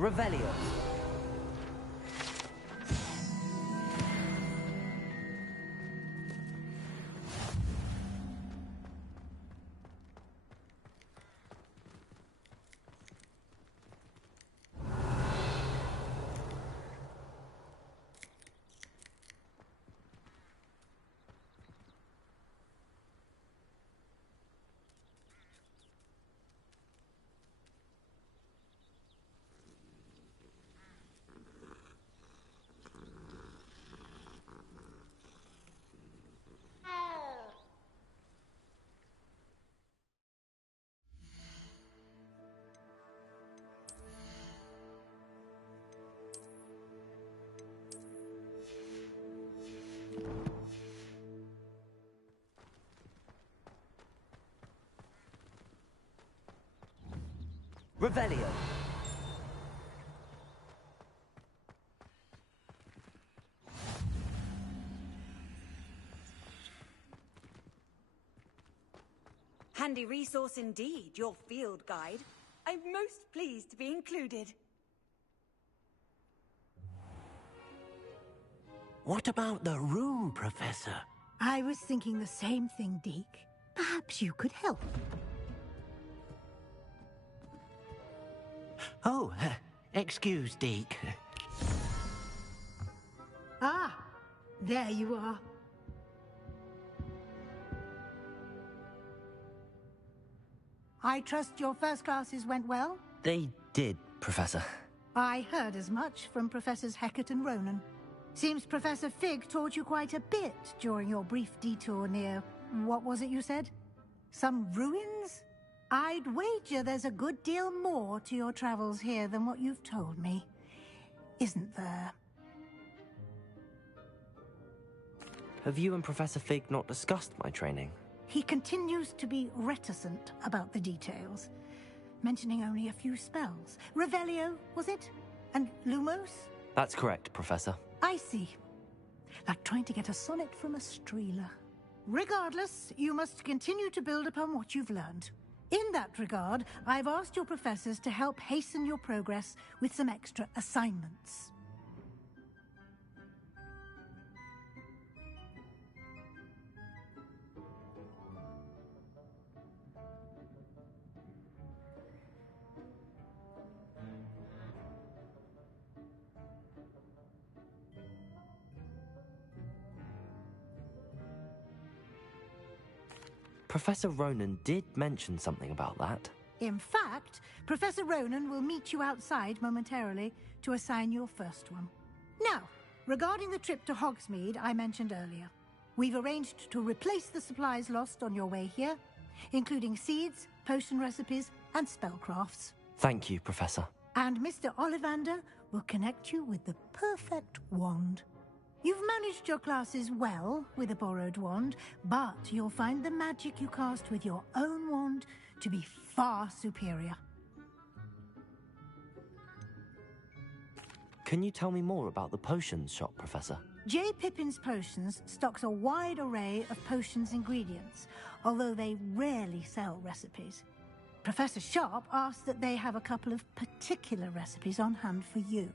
Revelio. Revelio. Handy resource indeed, your field guide. I'm most pleased to be included. What about the room, Professor? I was thinking the same thing, Deke. Perhaps you could help. Oh, excuse, Deke. Ah, there you are. I trust your first classes went well? They did, Professor. I heard as much from Professors Hecat and Ronan. Seems Professor Fig taught you quite a bit during your brief detour near... what was it you said? Some ruins? I'd wager there's a good deal more to your travels here than what you've told me. Isn't there? Have you and Professor Fig not discussed my training? He continues to be reticent about the details, mentioning only a few spells. Revelio, was it? And Lumos? That's correct, Professor. I see. Like trying to get a sonnet from a streeler. Regardless, you must continue to build upon what you've learned. In that regard, I've asked your professors to help hasten your progress with some extra assignments. Professor Ronan did mention something about that. In fact, Professor Ronan will meet you outside momentarily to assign your first one. Now, regarding the trip to Hogsmeade I mentioned earlier, we've arranged to replace the supplies lost on your way here, including seeds, potion recipes, and spellcrafts. Thank you, Professor. And Mr. Ollivander will connect you with the perfect wand. You've managed your classes well with a borrowed wand, but you'll find the magic you cast with your own wand to be far superior. Can you tell me more about the potions shop, Professor? J. Pippin's Potions stocks a wide array of potions ingredients, although they rarely sell recipes. Professor Sharp asked that they have a couple of particular recipes on hand for you.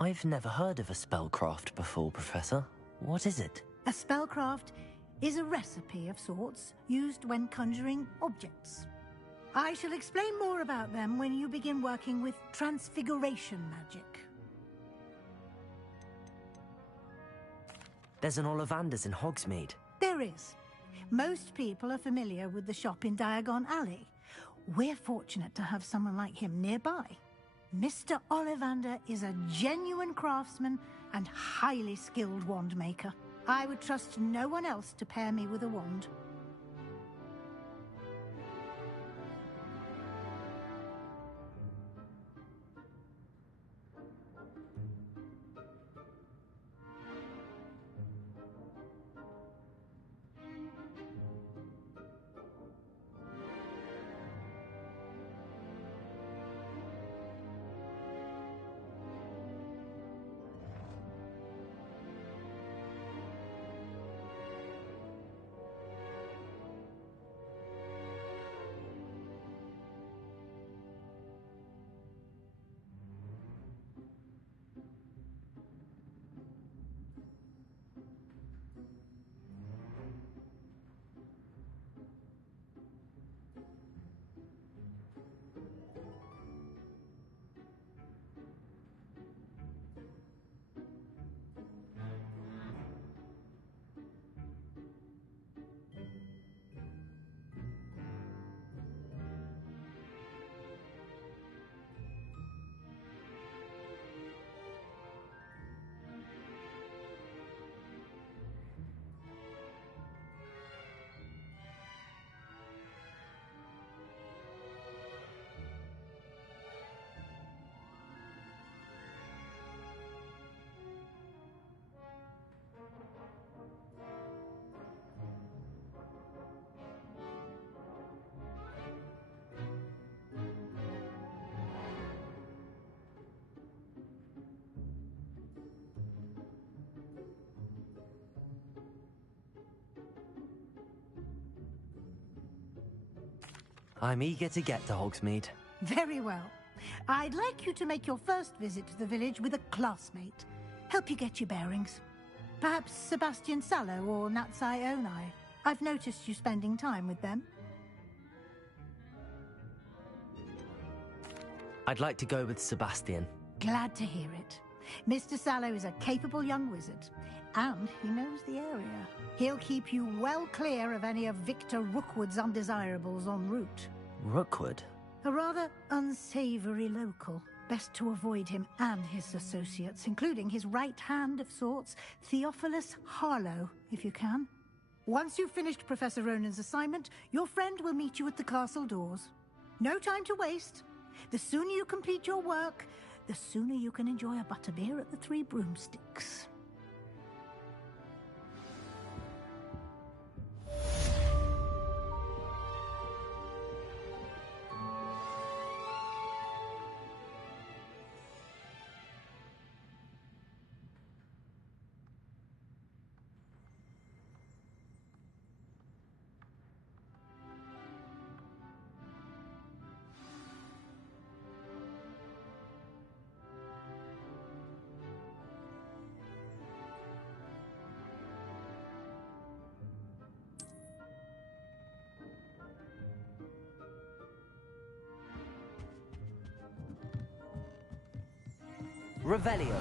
I've never heard of a spellcraft before, Professor. What is it? A spellcraft is a recipe of sorts used when conjuring objects. I shall explain more about them when you begin working with transfiguration magic. There's an Ollivanders in Hogsmeade. There is. Most people are familiar with the shop in Diagon Alley. We're fortunate to have someone like him nearby. Mr. Ollivander is a genuine craftsman and highly skilled wand maker. I would trust no one else to pair me with a wand. I'm eager to get to Hogsmeade. Very well. I'd like you to make your first visit to the village with a classmate. Help you get your bearings. Perhaps Sebastian Sallow or Natsai Onai. I've noticed you spending time with them. I'd like to go with Sebastian. Glad to hear it. Mr. Sallow is a capable young wizard, and he knows the area. He'll keep you well clear of any of Victor Rookwood's undesirables en route. Rookwood? A rather unsavory local. Best to avoid him and his associates, including his right hand of sorts, Theophilus Harlow, if you can. Once you've finished Professor Ronan's assignment, your friend will meet you at the castle doors. No time to waste. The sooner you complete your work, the sooner you can enjoy a butterbeer at the Three Broomsticks. Revelio.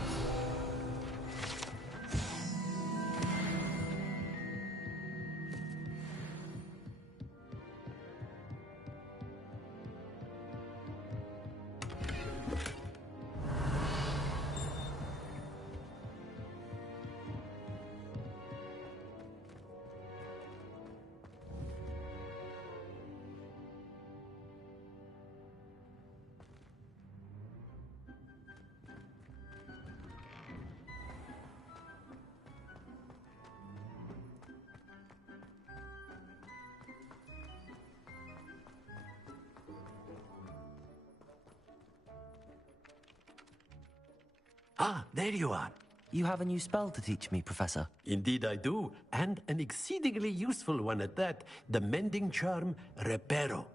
Ah, there you are. You have a new spell to teach me, Professor. Indeed I do, and an exceedingly useful one at that. The mending charm, Reparo.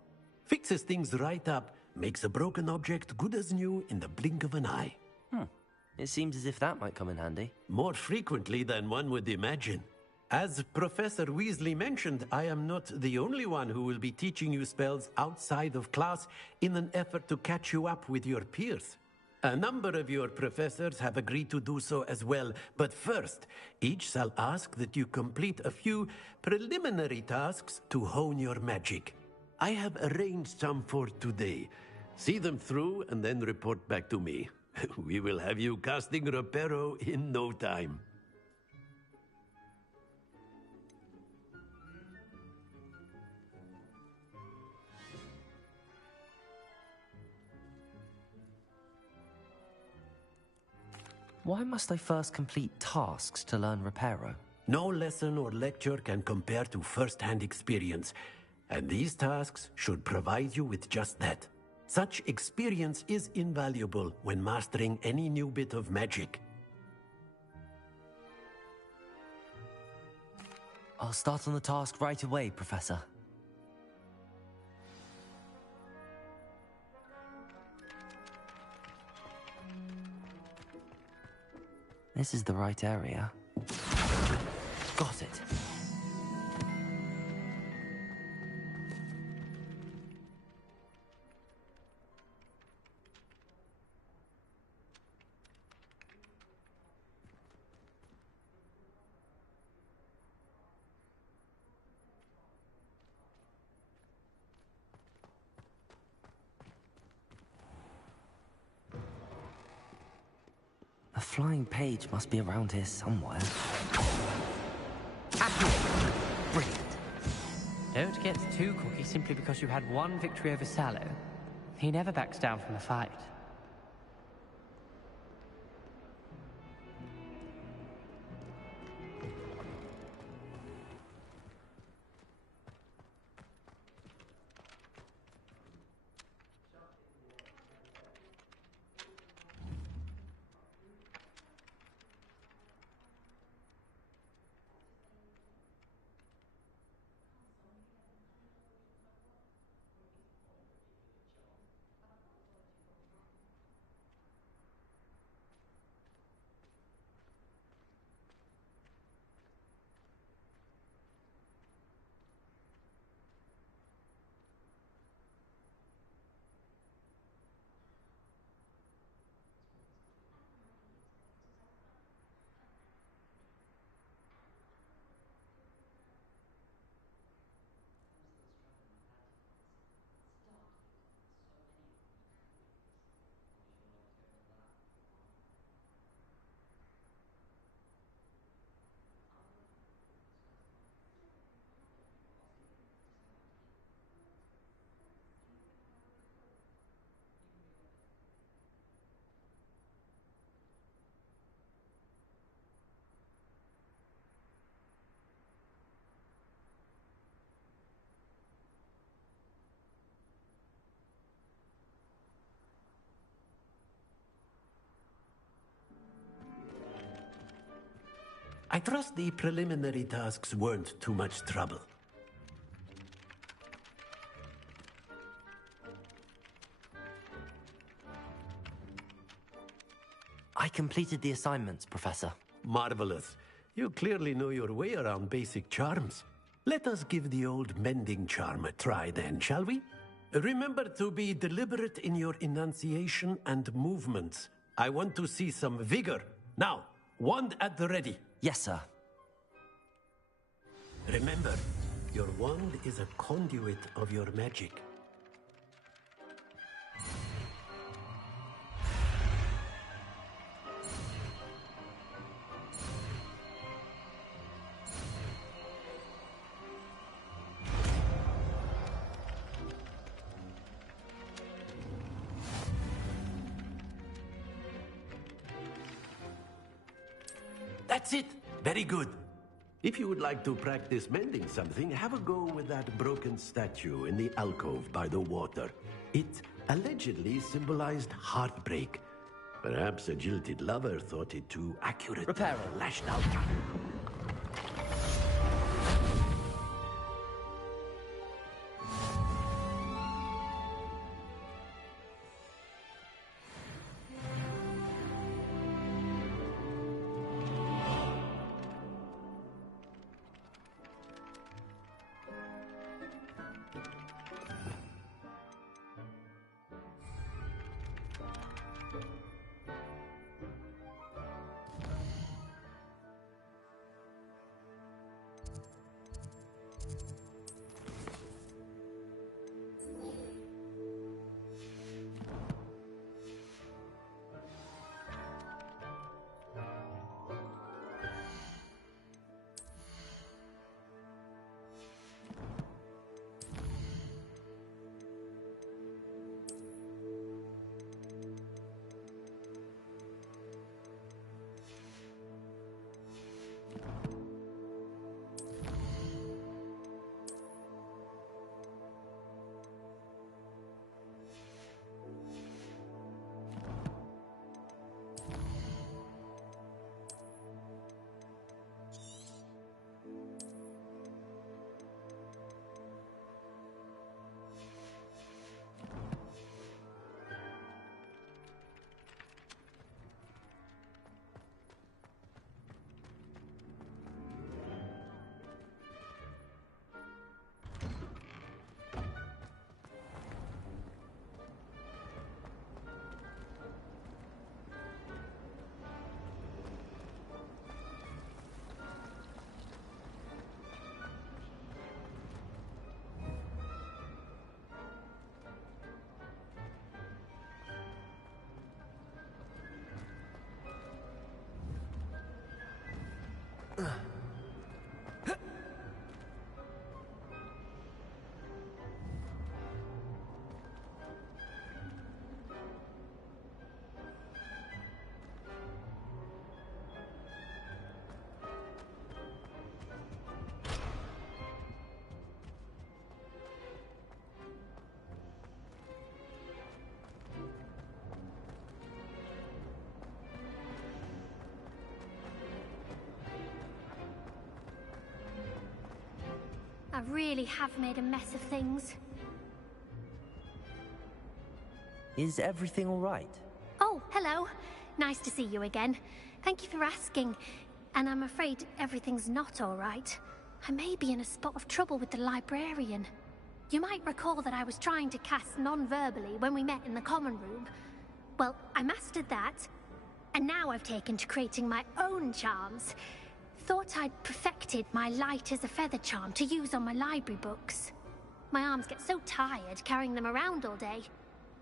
Fixes things right up, makes a broken object good as new in the blink of an eye. It seems as if that might come in handy. More frequently than one would imagine. As Professor Weasley mentioned, I am not the only one who will be teaching you spells outside of class in an effort to catch you up with your peers. A number of your professors have agreed to do so as well, but first, each shall ask that you complete a few preliminary tasks to hone your magic. I have arranged some for today. See them through and then report back to me. We will have you casting Reparo in no time. Why must I first complete tasks to learn Reparo? No lesson or lecture can compare to first-hand experience, and these tasks should provide you with just that. Such experience is invaluable when mastering any new bit of magic. I'll start on the task right away, Professor. This is the right area. Got it. The flying page must be around here somewhere. Brilliant. Don't get too cocky simply because you had one victory over Sallow. He never backs down from a fight. I trust the preliminary tasks weren't too much trouble. I completed the assignments, Professor. Marvelous. You clearly know your way around basic charms. Let us give the old mending charm a try then, shall we? Remember to be deliberate in your enunciation and movements. I want to see some vigor. Now, wand at the ready. Yes, sir. Remember, your wand is a conduit of your magic. That's it! Very good. If you would like to practice mending something, have a go with that broken statue in the alcove by the water. It allegedly symbolized heartbreak. Perhaps a jilted lover thought it too accurate. Reparo. Lashed out. I really have made a mess of things. Is everything all right? Oh, hello. Nice to see you again. Thank you for asking. And I'm afraid everything's not all right. I may be in a spot of trouble with the librarian. You might recall that I was trying to cast non-verbally when we met in the common room. Well, I mastered that, and now I've taken to creating my own charms. Thought I'd perfected my light as a feather charm to use on my library books. My arms get so tired carrying them around all day.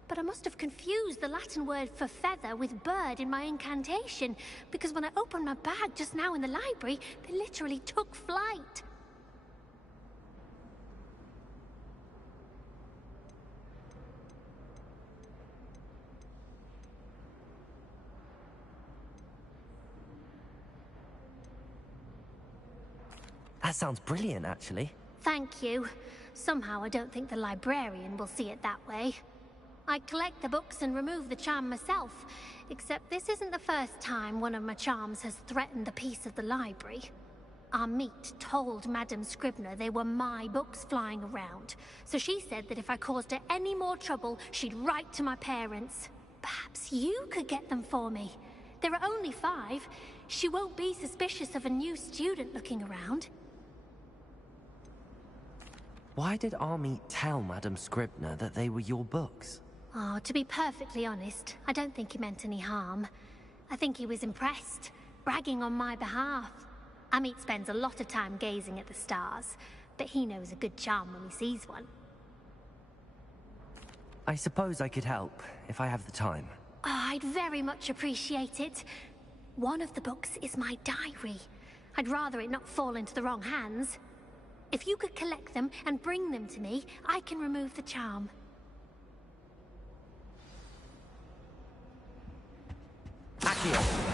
But I must have confused the Latin word for feather with bird in my incantation, because when I opened my bag just now in the library, they literally took flight. That sounds brilliant, actually. Thank you. Somehow I don't think the librarian will see it that way. I'd collect the books and remove the charm myself, except this isn't the first time one of my charms has threatened the peace of the library. Amit told Madame Scribner they were my books flying around, so she said that if I caused her any more trouble, she'd write to my parents. Perhaps you could get them for me. There are only 5. She won't be suspicious of a new student looking around. Why did Amit tell Madame Scribner that they were your books? Oh, to be perfectly honest, I don't think he meant any harm. I think he was impressed, bragging on my behalf. Amit spends a lot of time gazing at the stars, but he knows a good charm when he sees one. I suppose I could help, if I have the time. Oh, I'd very much appreciate it. One of the books is my diary. I'd rather it not fall into the wrong hands. If you could collect them and bring them to me, I can remove the charm. Accio!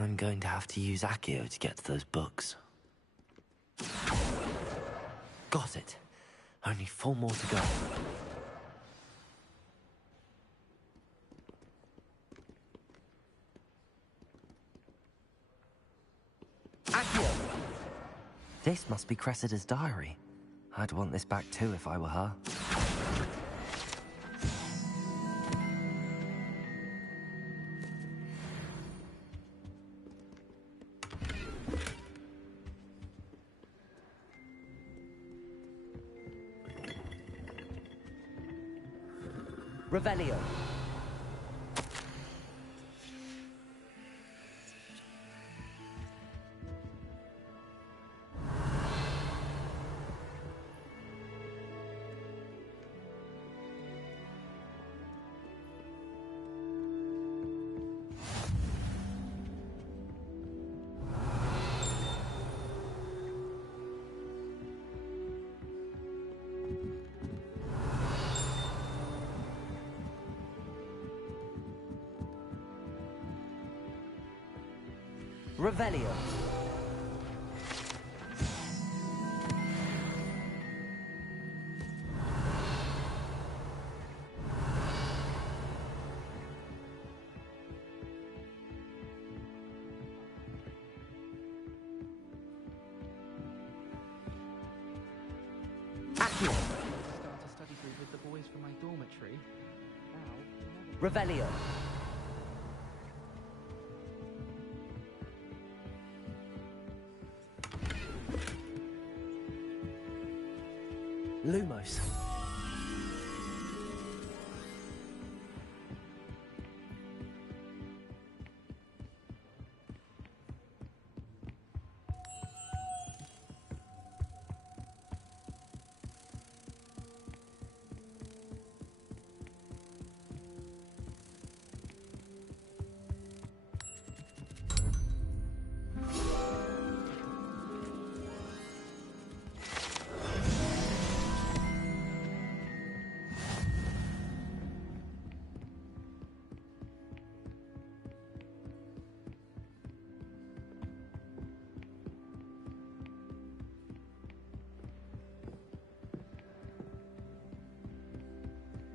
I'm going to have to use Accio to get to those books. Got it. Only 4 more to go. Accio! This must be Cressida's diary. I'd want this back too if I were her. Revelio. Revelio. Accio. Start a study group with the boys from my dormitory. Now, Revelio. Lumos.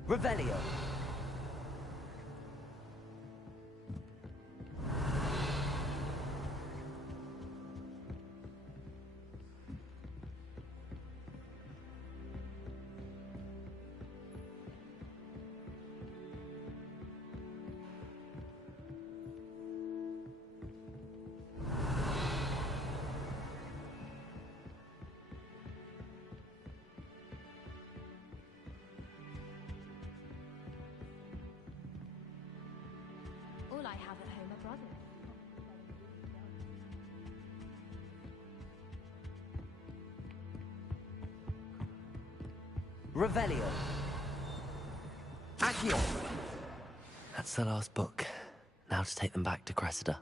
Revelio. All I have at home are brothers. Revelio. Accio. That's the last book. Now to take them back to Cressida.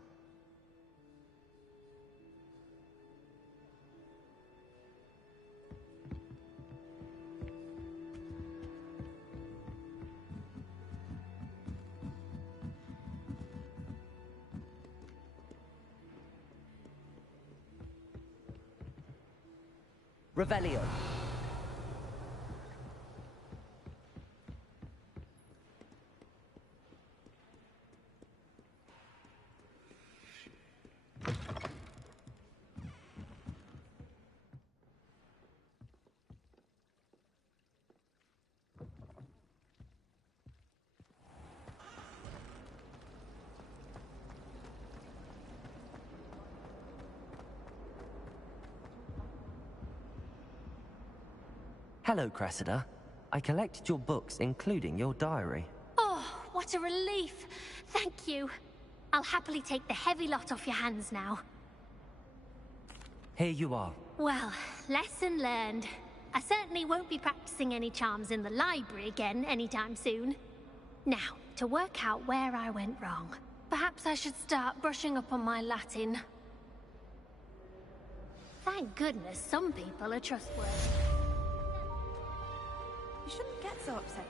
Revelio. Hello, Cressida. I collected your books, including your diary. Oh, what a relief. Thank you. I'll happily take the heavy lot off your hands now. Here you are. Well, lesson learned. I certainly won't be practicing any charms in the library again anytime soon. Now, to work out where I went wrong. Perhaps I should start brushing up on my Latin. Thank goodness some people are trustworthy. You shouldn't get so upset.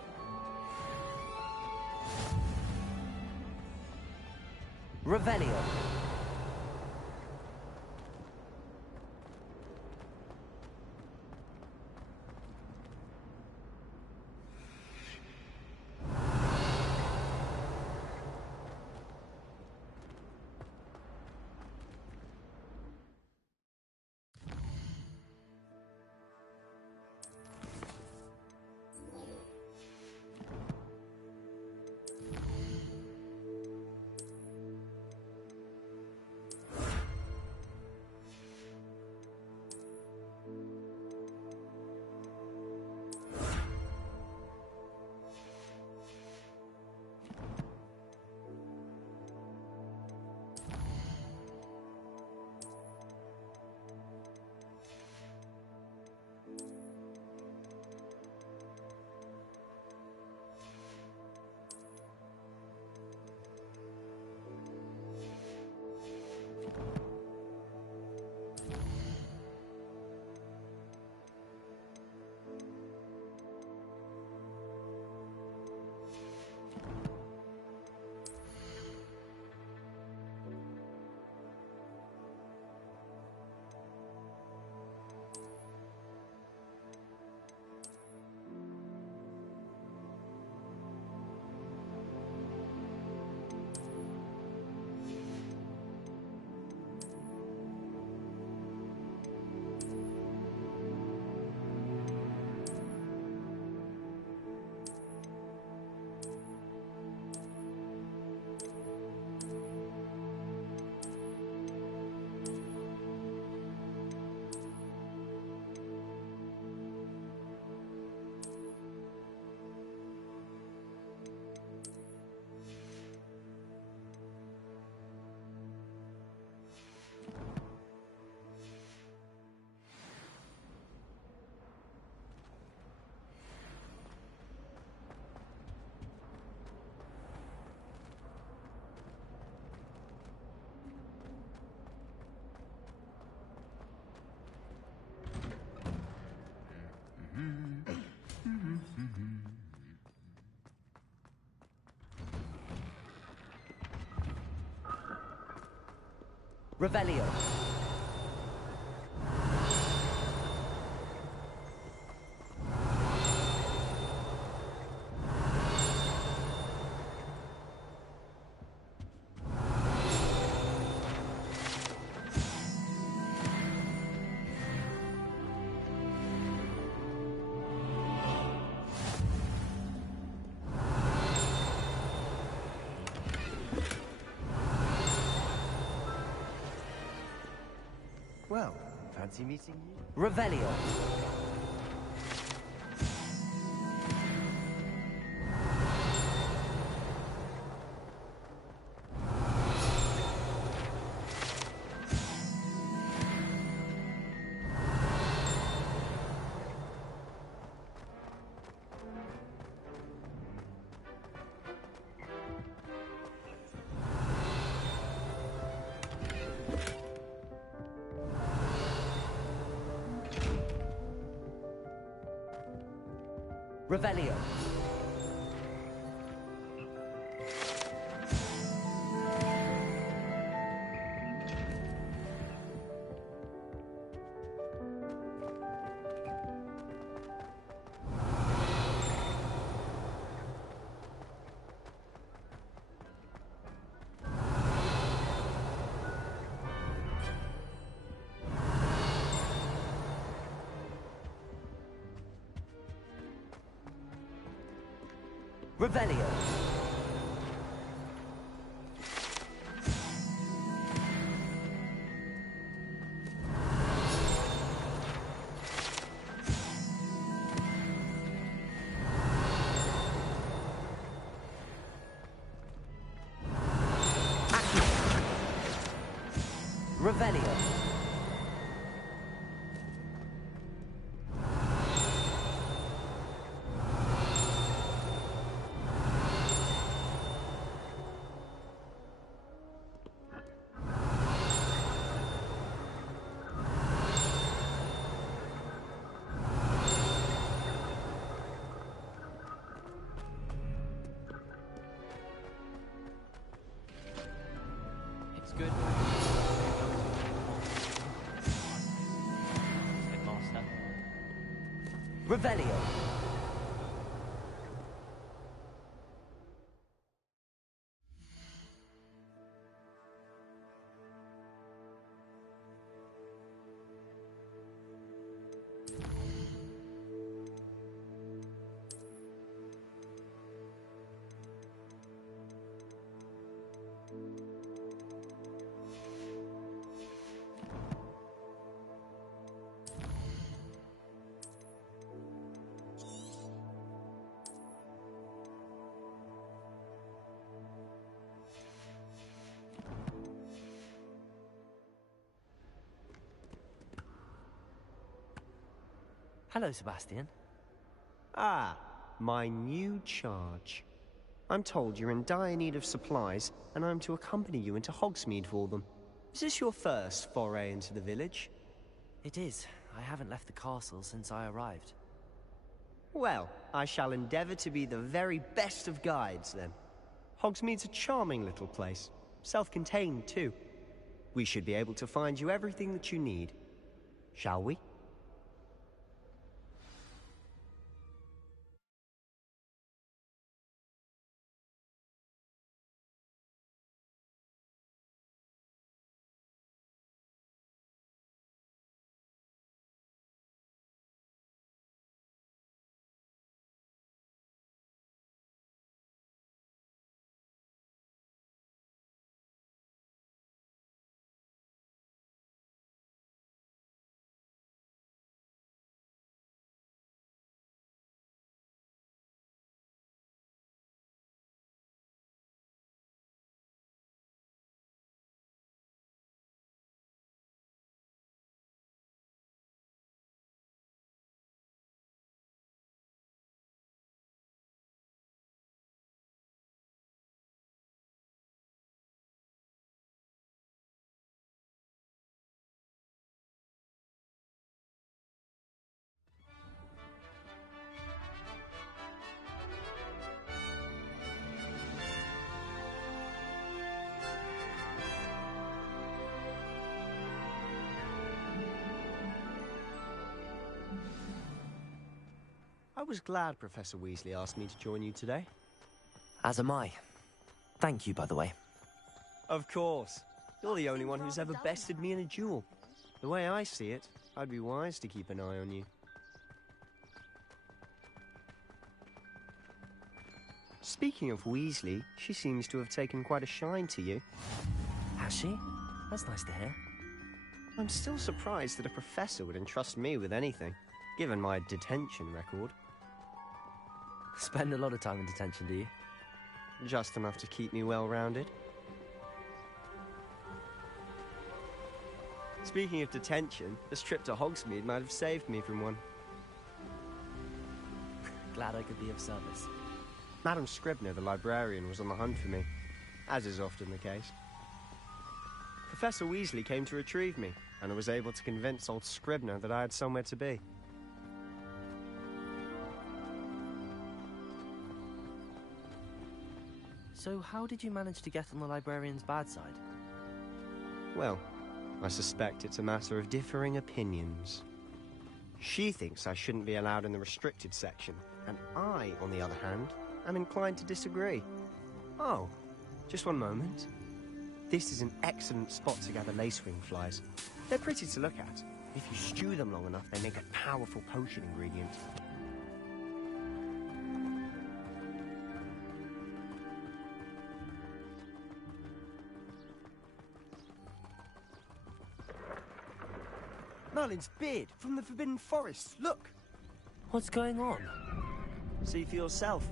Revelio. Revelio. Well, fancy meeting you? Revelio. Revelio. Revelio. Revelio. It's good. Master. Revelio. Hello, Sebastian. Ah, my new charge. I'm told you're in dire need of supplies, and I'm to accompany you into Hogsmeade for them. Is this your first foray into the village? It is. I haven't left the castle since I arrived. Well, I shall endeavour to be the very best of guides, then. Hogsmeade's a charming little place. Self-contained, too. We should be able to find you everything that you need. Shall we? I was glad Professor Weasley asked me to join you today. As am I. Thank you, by the way. Of course. You're the only one who's ever bested me in a duel. The way I see it, I'd be wise to keep an eye on you. Speaking of Weasley, she seems to have taken quite a shine to you. Has she? That's nice to hear. I'm still surprised that a professor would entrust me with anything, given my detention record. Spend a lot of time in detention, do you? Just enough to keep me well-rounded. Speaking of detention, this trip to Hogsmeade might have saved me from one. Glad I could be of service. Madam Scribner, the librarian, was on the hunt for me, as is often the case. Professor Weasley came to retrieve me, and I was able to convince old Scribner that I had somewhere to be. So how did you manage to get on the librarian's bad side? Well, I suspect it's a matter of differing opinions. She thinks I shouldn't be allowed in the restricted section, and I, on the other hand, am inclined to disagree. Oh, just one moment. This is an excellent spot to gather lacewing flies. They're pretty to look at. If you stew them long enough, they make a powerful potion ingredient. Merlin's beard from the Forbidden Forest. Look! What's going on? See for yourself.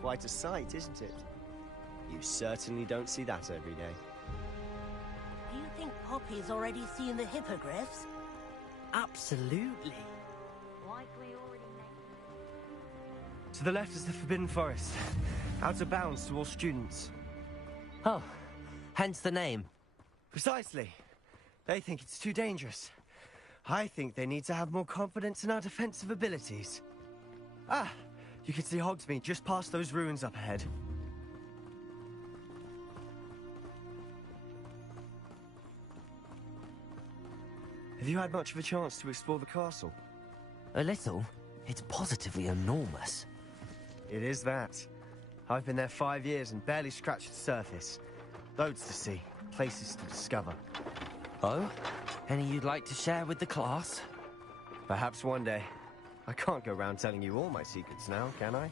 Quite a sight, isn't it? You certainly don't see that every day. Do you think Poppy's already seen the hippogriffs? Absolutely. Like we already know. To the left is the Forbidden Forest. Out of bounds to all students. Oh, hence the name. Precisely. They think it's too dangerous. I think they need to have more confidence in our defensive abilities. Ah, you can see Hogsmeade just past those ruins up ahead. Have you had much of a chance to explore the castle? A little. It's positively enormous. It is that. I've been there 5 years and barely scratched the surface. Loads to see, places to discover. Oh? Any you'd like to share with the class? Perhaps one day. I can't go around telling you all my secrets now, can I?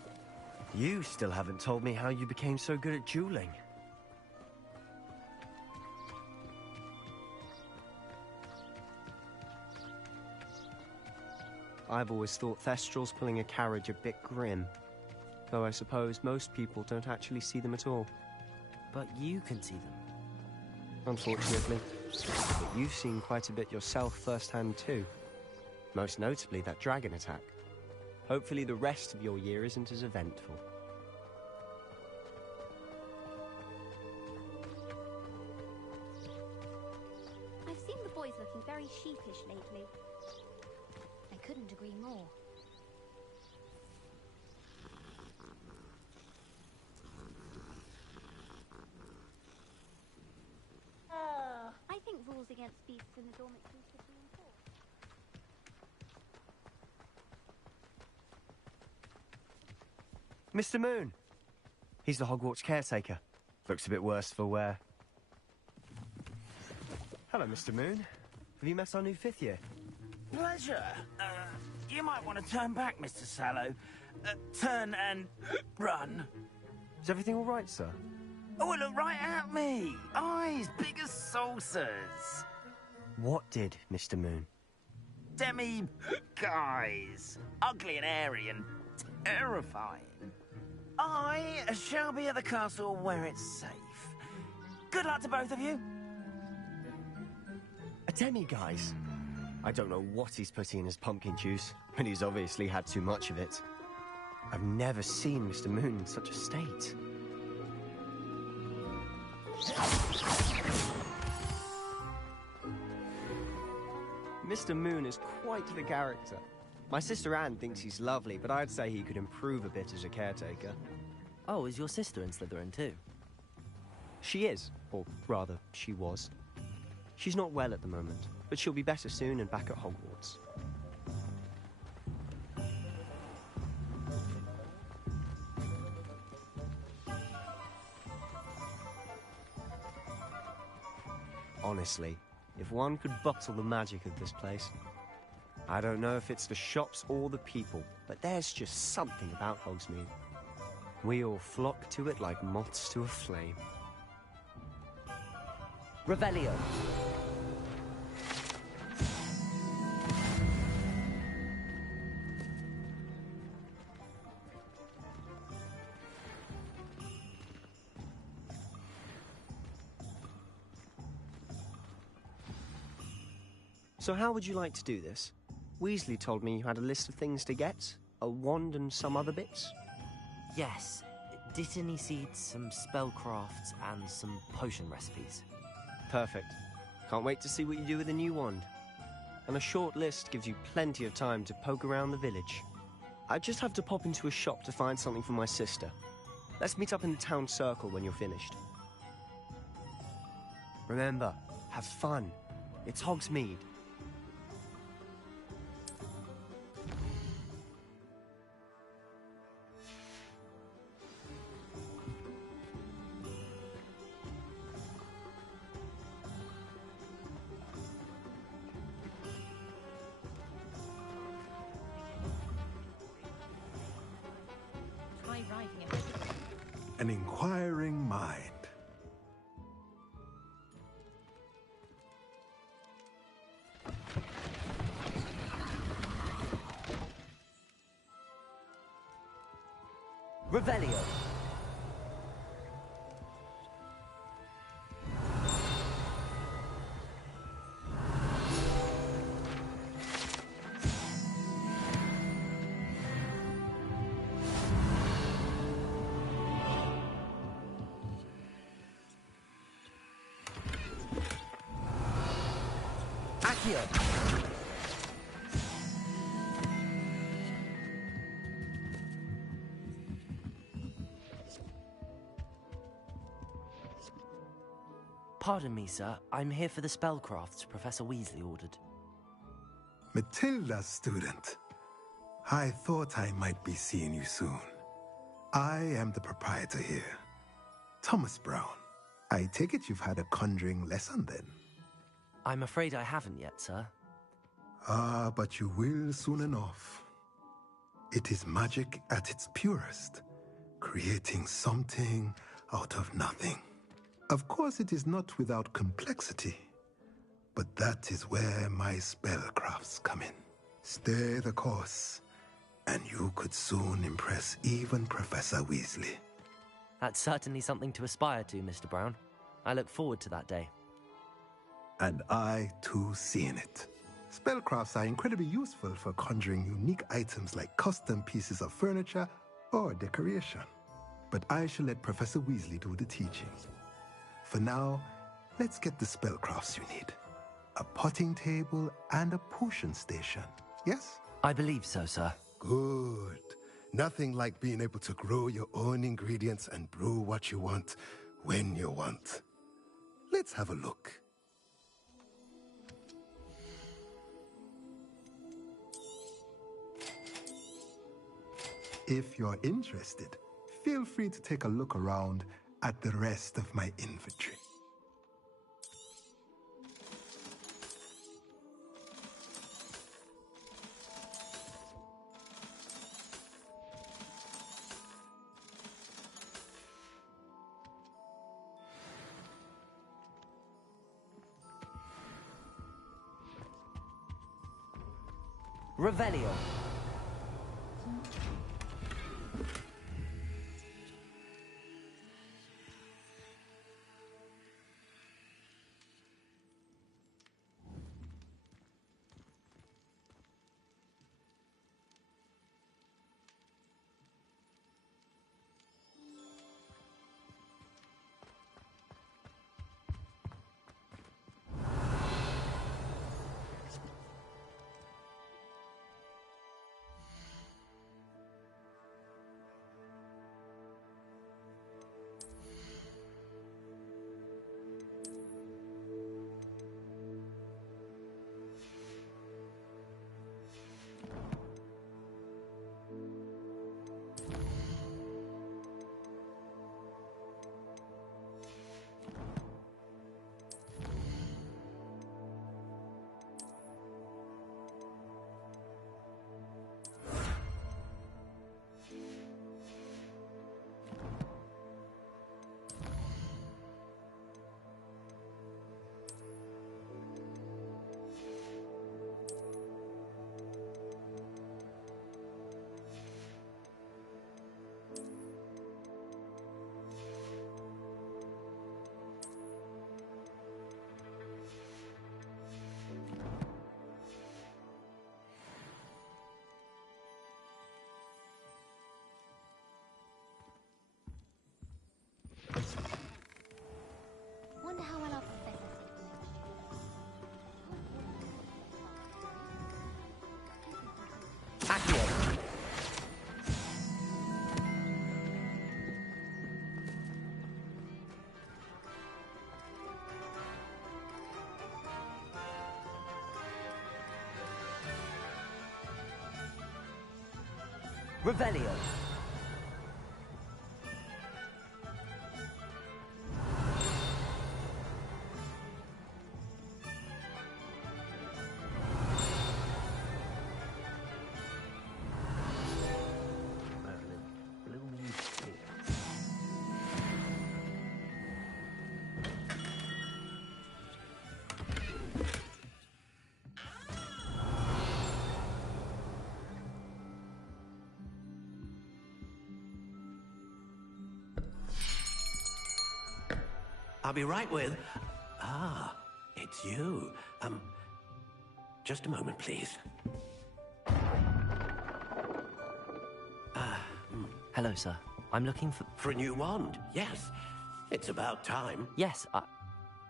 You still haven't told me how you became so good at dueling. I've always thought Thestrals pulling a carriage a bit grim. Though I suppose most people don't actually see them at all. But you can see them. Unfortunately. But you've seen quite a bit yourself firsthand too. Most notably that dragon attack. Hopefully the rest of your year isn't as eventful. I've seen the boys looking very sheepish lately. I couldn't agree more. I think rules against beasts in the dormitories should be enforced. Mr. Moon! He's the Hogwarts caretaker. Looks a bit worse for wear. Hello, Mr. Moon. Have you met our new 5th year? Pleasure. You might want to turn back, Mr. Sallow. Turn and run. Is everything all right, sir? Oh, look right at me. Eyes big as saucers. What did, Mr. Moon? Guys. Ugly and airy and terrifying. I shall be at the castle where it's safe. Good luck to both of you. A demi-guise? I don't know what he's putting in his pumpkin juice, but he's obviously had too much of it. I've never seen Mr. Moon in such a state. Mr. Moon is quite the character. My sister Anne thinks he's lovely, but I'd say he could improve a bit as a caretaker. Oh, is your sister in Slytherin too? She is, or rather, she was. She's not well at the moment, but she'll be better soon and back at Hogwarts. Honestly, if one could bottle the magic of this place. I don't know if it's the shops or the people, but there's just something about Hogsmeade. We all flock to it like moths to a flame. Revelio. So how would you like to do this? Weasley told me you had a list of things to get, a wand and some other bits. Yes. Dittany seeds, some spellcrafts, and some potion recipes. Perfect. Can't wait to see what you do with the new wand. And a short list gives you plenty of time to poke around the village. I just have to pop into a shop to find something for my sister. Let's meet up in the town circle when you're finished. Remember, have fun. It's Hogsmeade. An inquiring mind. Revelio. Accio. Pardon me, sir. I'm here for the spellcrafts Professor Weasley ordered. Matilda's student. I thought I might be seeing you soon. I am the proprietor here, Thomas Brown. I take it you've had a conjuring lesson then? I'm afraid I haven't yet, sir. Ah, but you will soon enough. It is magic at its purest, creating something out of nothing. Of course, it is not without complexity, but that is where my spellcrafts come in. Stay the course, and you could soon impress even Professor Weasley. That's certainly something to aspire to, Mr. Brown. I look forward to that day. And I, too, seeing it. Spellcrafts are incredibly useful for conjuring unique items like custom pieces of furniture or decoration. But I shall let Professor Weasley do the teaching. For now, let's get the spellcrafts you need. A potting table and a potion station, yes? I believe so, sir. Good. Nothing like being able to grow your own ingredients and brew what you want when you want. Let's have a look. If you're interested, feel free to take a look around at the rest of my inventory. Revelio. Wonder how well our professor Accio. Revelio. I'll be right with... Ah, it's you. Just a moment, please. Hello, sir. I'm looking for... For a new wand, yes. It's about time. Yes,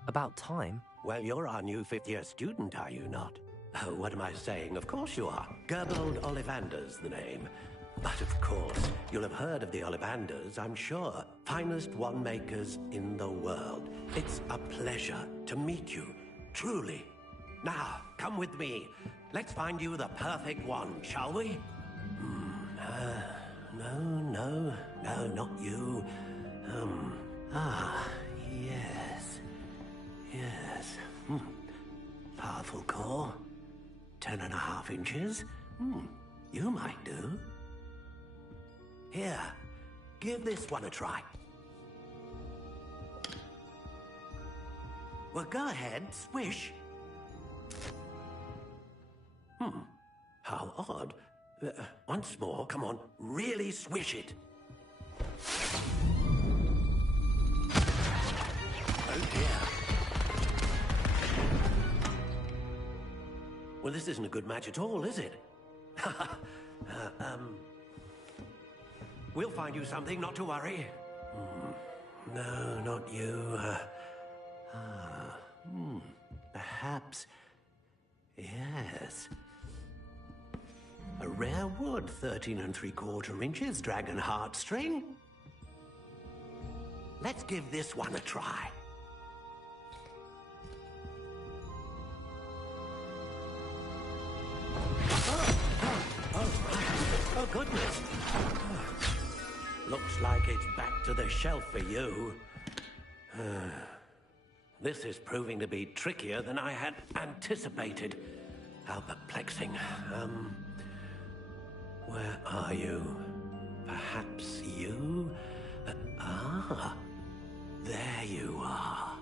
about time? Well, you're our new fifth-year student, are you not? Oh, what am I saying? Of course you are. Gerbold Ollivander's the name. But of course, you'll have heard of the Ollivanders, I'm sure. Finest wand makers in the world. It's a pleasure to meet you, truly. Now, come with me. Let's find you the perfect wand, shall we? No, not you. Yes. Powerful core. 10.5 inches. You might do. Here, give this one a try. Well, go ahead, swish. How odd. Once more, come on, really swish it. Oh dear. Well, this isn't a good match at all, is it? We'll find you something, not to worry. No, not you. Perhaps... Yes. A rare wood, 13 3/4 inches, dragon heartstring. Let's give this one a try. Oh, goodness. Looks like it's back to the shelf for you. This is proving to be trickier than I had anticipated. How perplexing. Where are you? Perhaps you? There you are.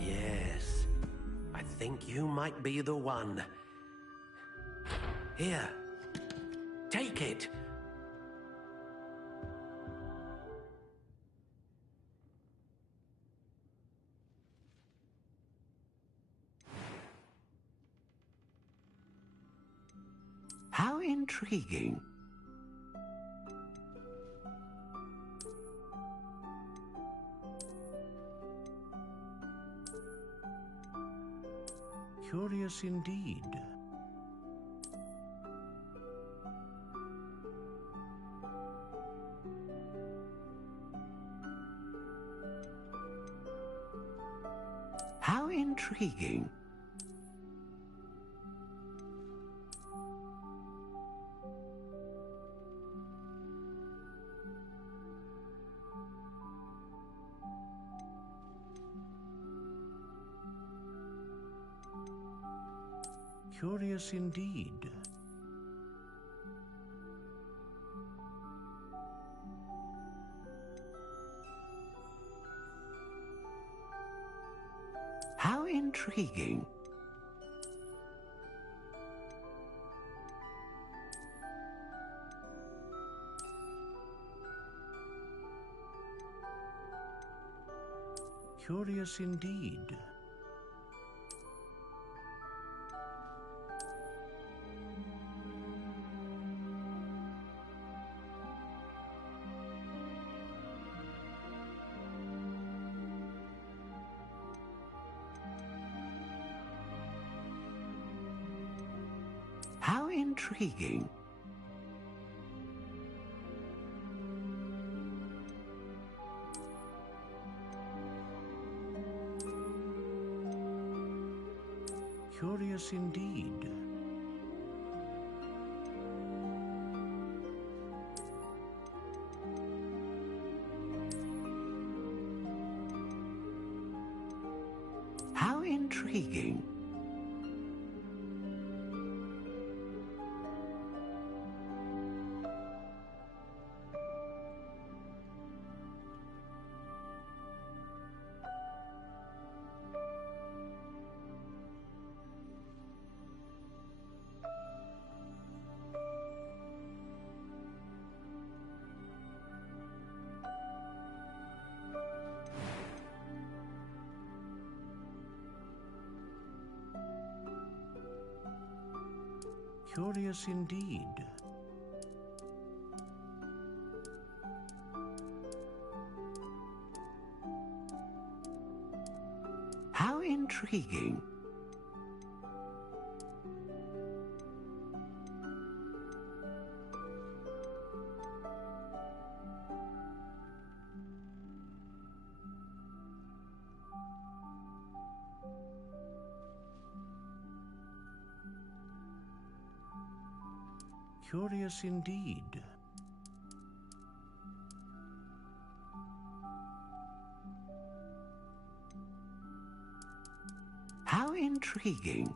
Yes, I think you might be the one. Here, take it. How intriguing. Curious indeed. How intriguing. Curious indeed. How intriguing. Curious indeed. How intriguing. Curious indeed. How intriguing. Curious indeed. How intriguing. Curious indeed. How intriguing.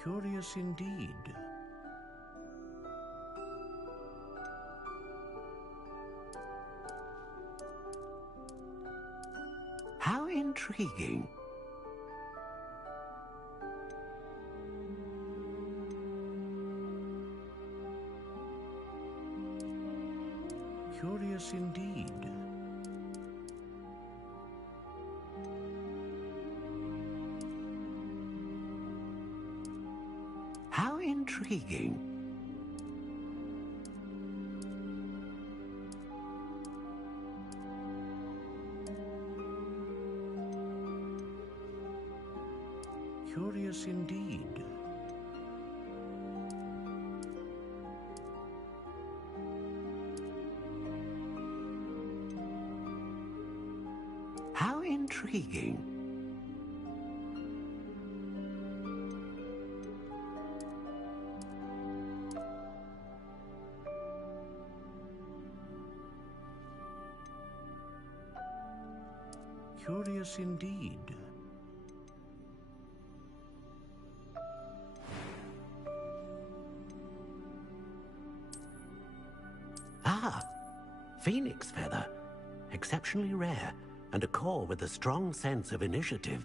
Curious indeed. How intriguing. Curious indeed. How intriguing. Curious indeed. How intriguing. Curious indeed. Ah, phoenix feather. Exceptionally rare, and a core with a strong sense of initiative.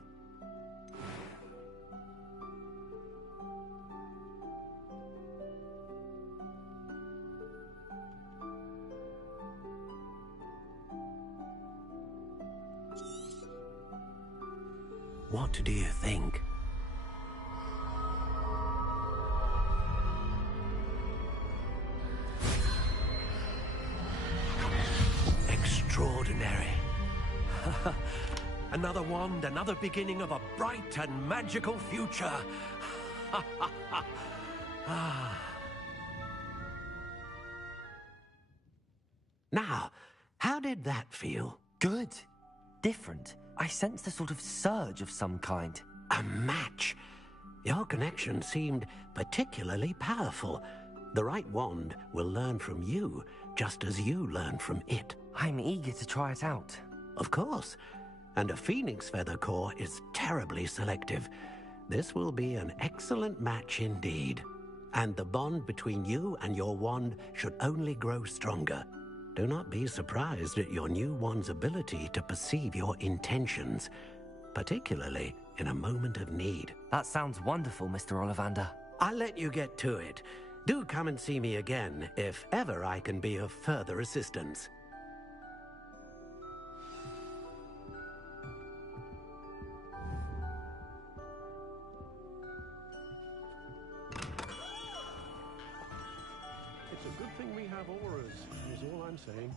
What do you think? Extraordinary. Another wand, another beginning of a bright and magical future. Now, how did that feel? Good. Different. I sensed a sort of surge of some kind. A match. Your connection seemed particularly powerful. The right wand will learn from you, just as you learn from it. I'm eager to try it out. Of course. And a phoenix feather core is terribly selective. This will be an excellent match indeed. And the bond between you and your wand should only grow stronger. Do not be surprised at your new wand's ability to perceive your intentions, particularly in a moment of need. That sounds wonderful, Mr. Ollivander. I'll let you get to it. Do come and see me again if ever I can be of further assistance. It's a good thing we have auras, is all I'm saying.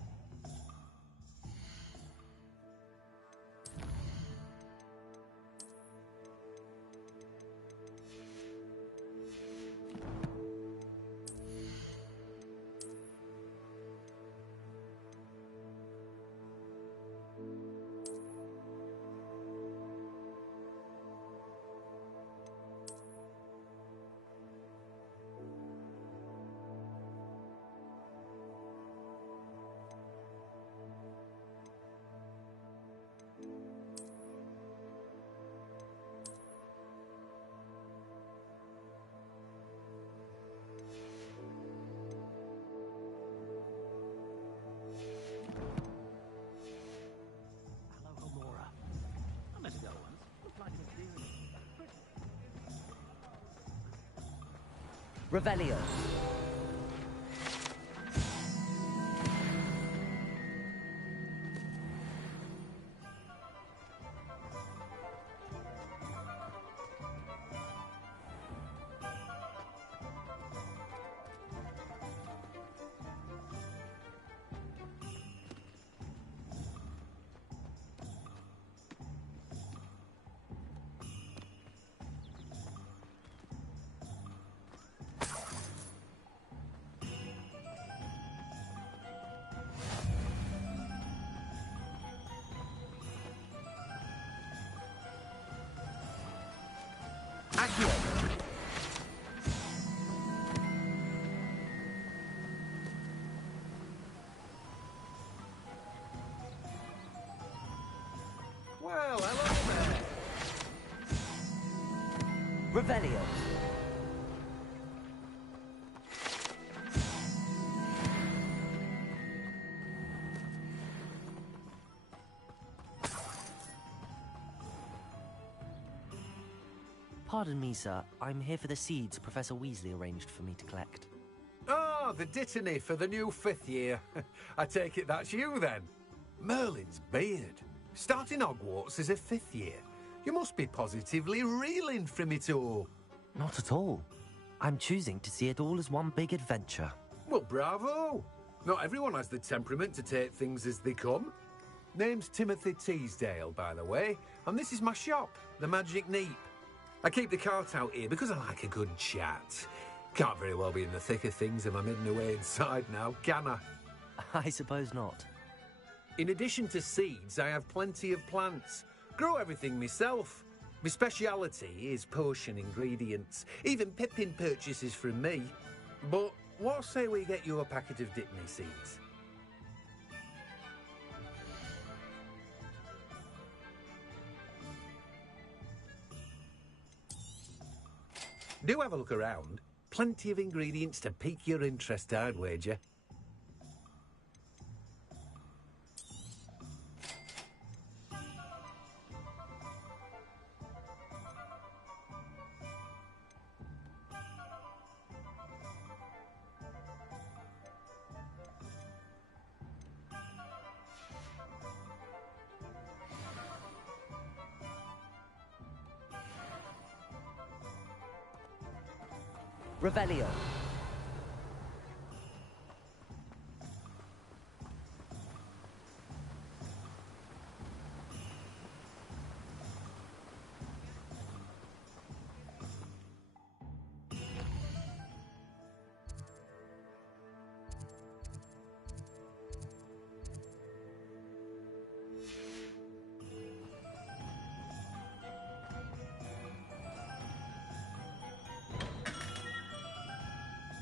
Revelio. Accio! Well, hello there. Revelio. Pardon me, sir. I'm here for the seeds Professor Weasley arranged for me to collect. Ah, the dittany for the new 5th year. I take it that's you, then. Merlin's beard. Starting Hogwarts as a 5th year. You must be positively reeling from it all. Not at all. I'm choosing to see it all as one big adventure. Well, bravo. Not everyone has the temperament to take things as they come. Name's Timothy Teasdale, by the way, and this is my shop, the Magic Neep. I keep the cart out here because I like a good chat. Can't very well be in the thick of things if I'm hidden away inside now, can I? I suppose not. In addition to seeds, I have plenty of plants. Grow everything myself. My speciality is potion ingredients. Even Pippin purchases from me. But what say we get you a packet of Dittany seeds? Do have a look around. Plenty of ingredients to pique your interest, I'd wager. Revelio.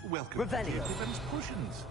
Welcome Revelio. to Pippin's Potions.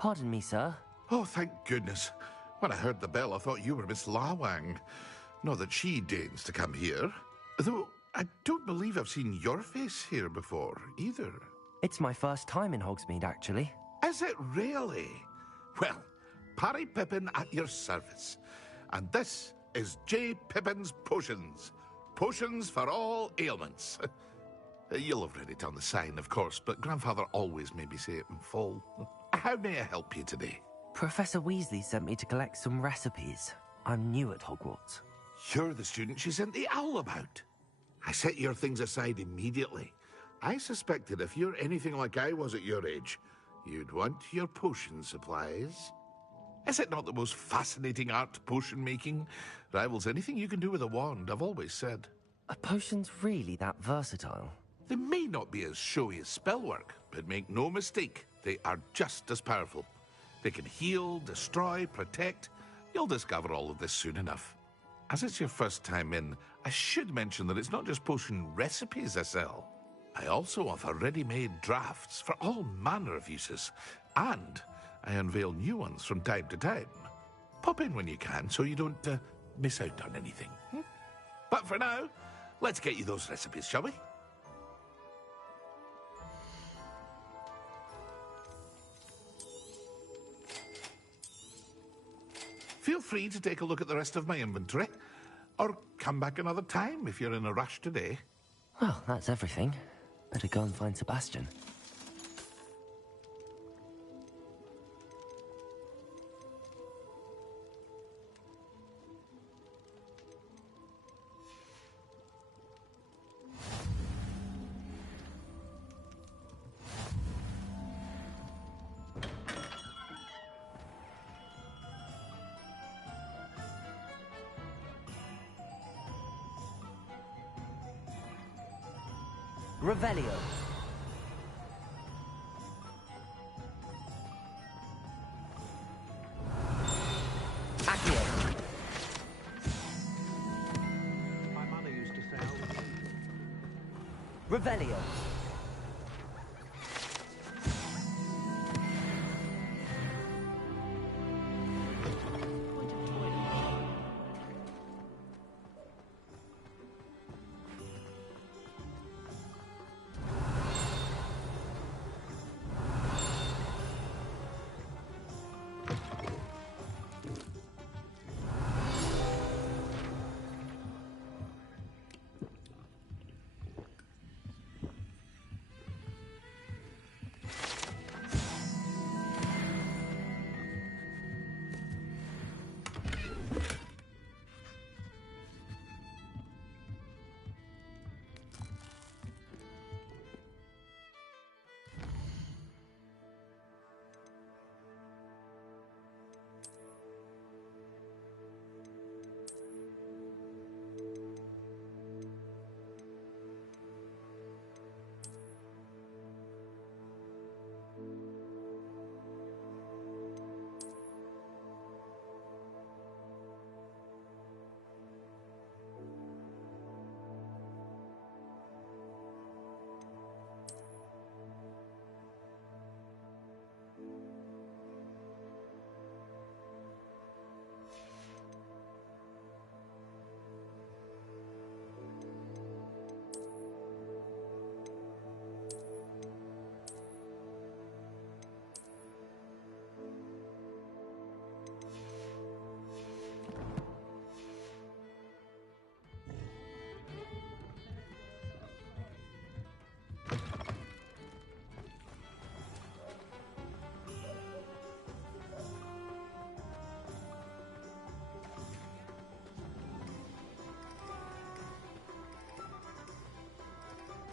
Pardon me, sir. Oh, thank goodness. When I heard the bell, I thought you were Miss Lawang. Not that she deigns to come here. Though, I don't believe I've seen your face here before, either. It's my first time in Hogsmeade, actually. Is it really? Well, Parry Pippin at your service. And this is J. Pippin's Potions. Potions for all ailments. You'll have read it on the sign, of course, but Grandfather always made me say it in full. How may I help you today? Professor Weasley sent me to collect some recipes. I'm new at Hogwarts. You're the student she sent the owl about. I set your things aside immediately. I suspected if you're anything like I was at your age, you'd want your potion supplies. Is it not the most fascinating art, potion making? Rivals anything you can do with a wand, I've always said. Are potions really that versatile? They may not be as showy as spellwork, but make no mistake, they are just as powerful. They can heal, destroy, protect. You'll discover all of this soon enough. As it's your first time in, I should mention that it's not just potion recipes I sell. I also offer ready-made drafts for all manner of uses, and I unveil new ones from time to time. Pop in when you can so you don't miss out on anything. But for now, let's get you those recipes, shall we? Feel free to take a look at the rest of my inventory, or come back another time if you're in a rush today. Well, that's everything. Better go and find Sebastian. Revelio. Accio. My mother used to say, Revelio.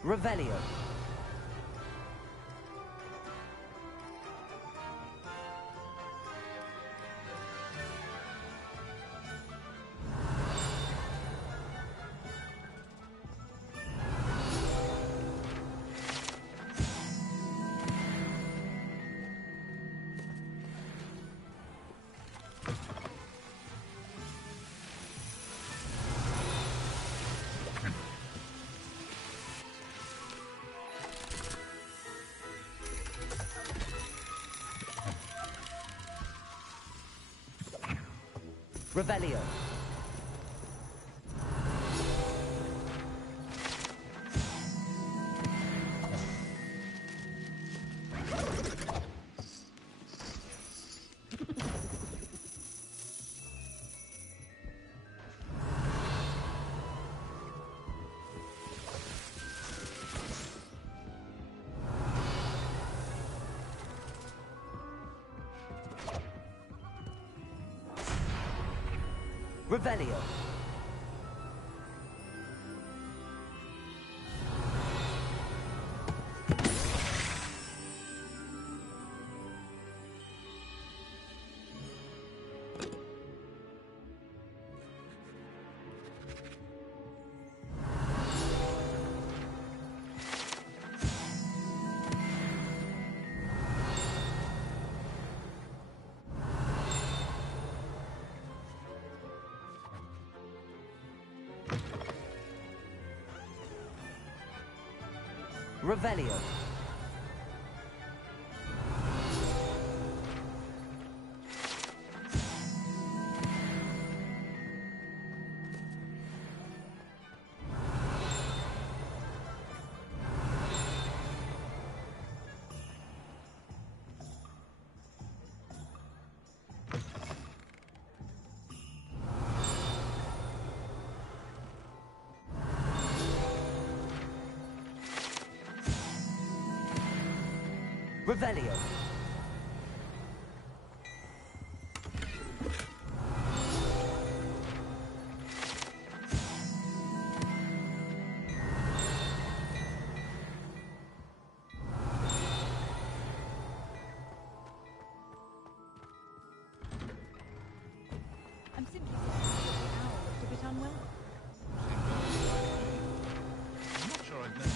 Revelio. Revelio. Revelio. Revelio. Revelio. I'm simply saying that the owl looked a bit unwell. I'm not sure I'd know.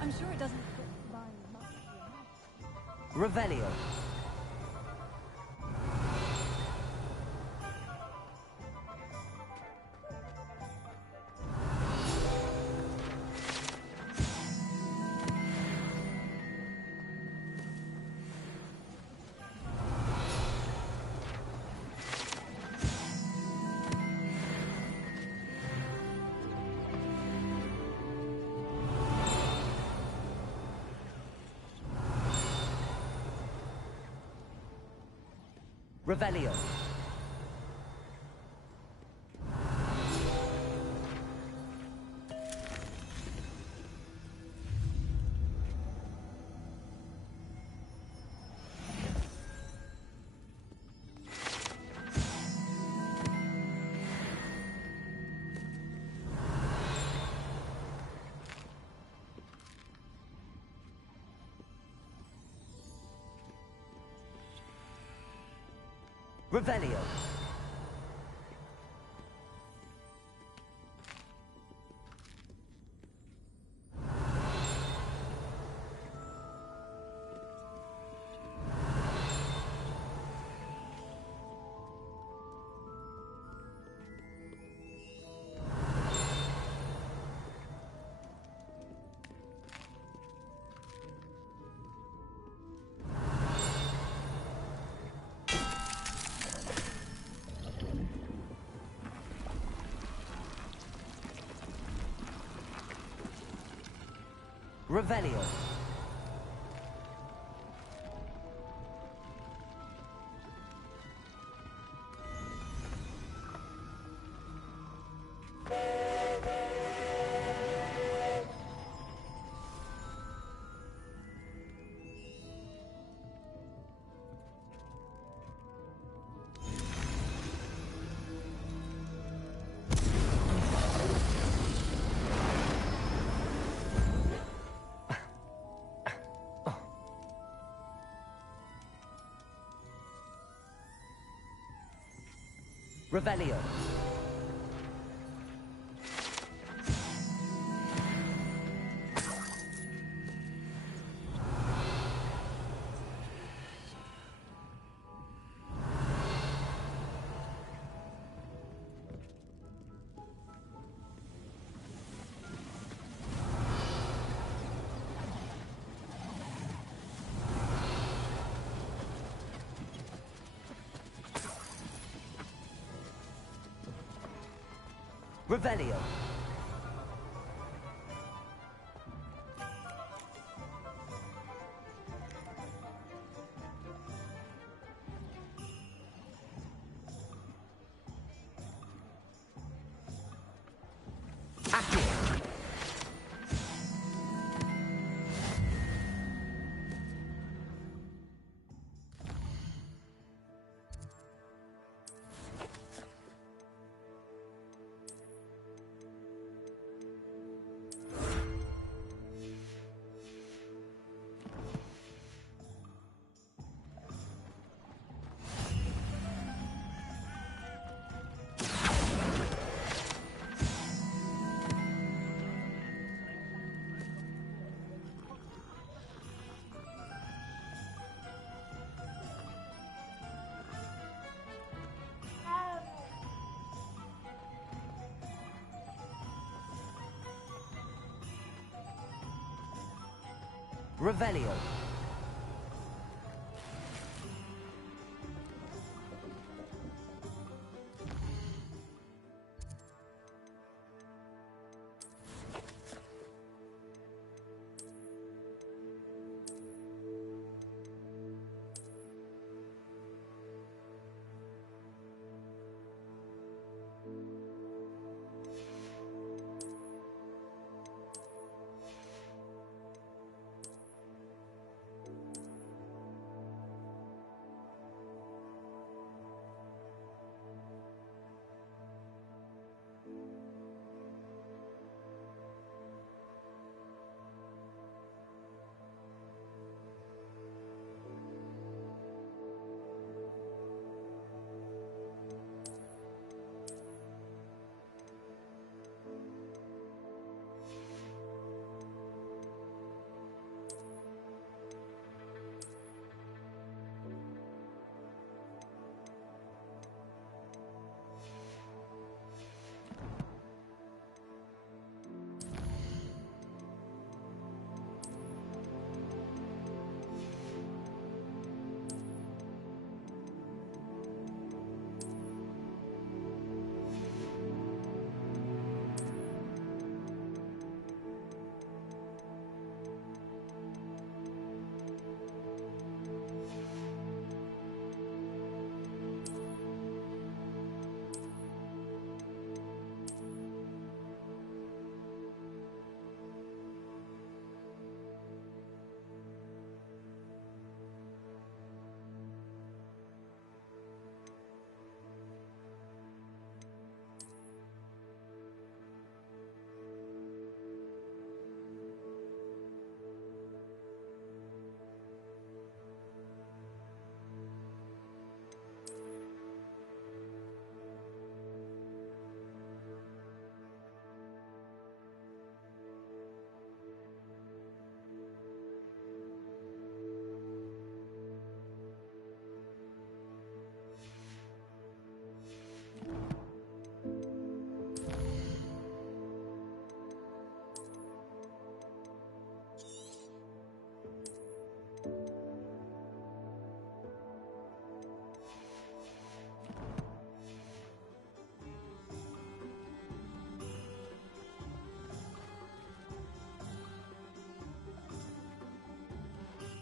I'm sure it doesn't put by much. Revelio. Revelio. Revelio. Revelio. Revelio. Revelio. Accio. Revelio.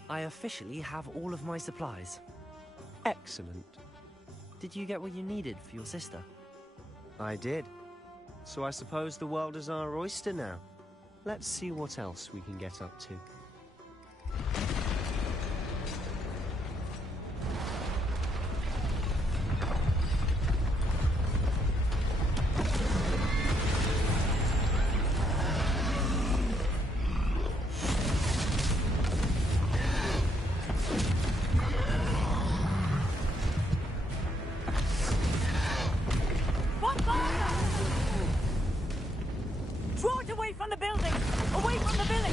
I officially have all of my supplies. Excellent. Did you get what you needed for your sister? I did. So I suppose the world is our oyster now. Let's see what else we can get up to. Draw it away from the building! Away from the village!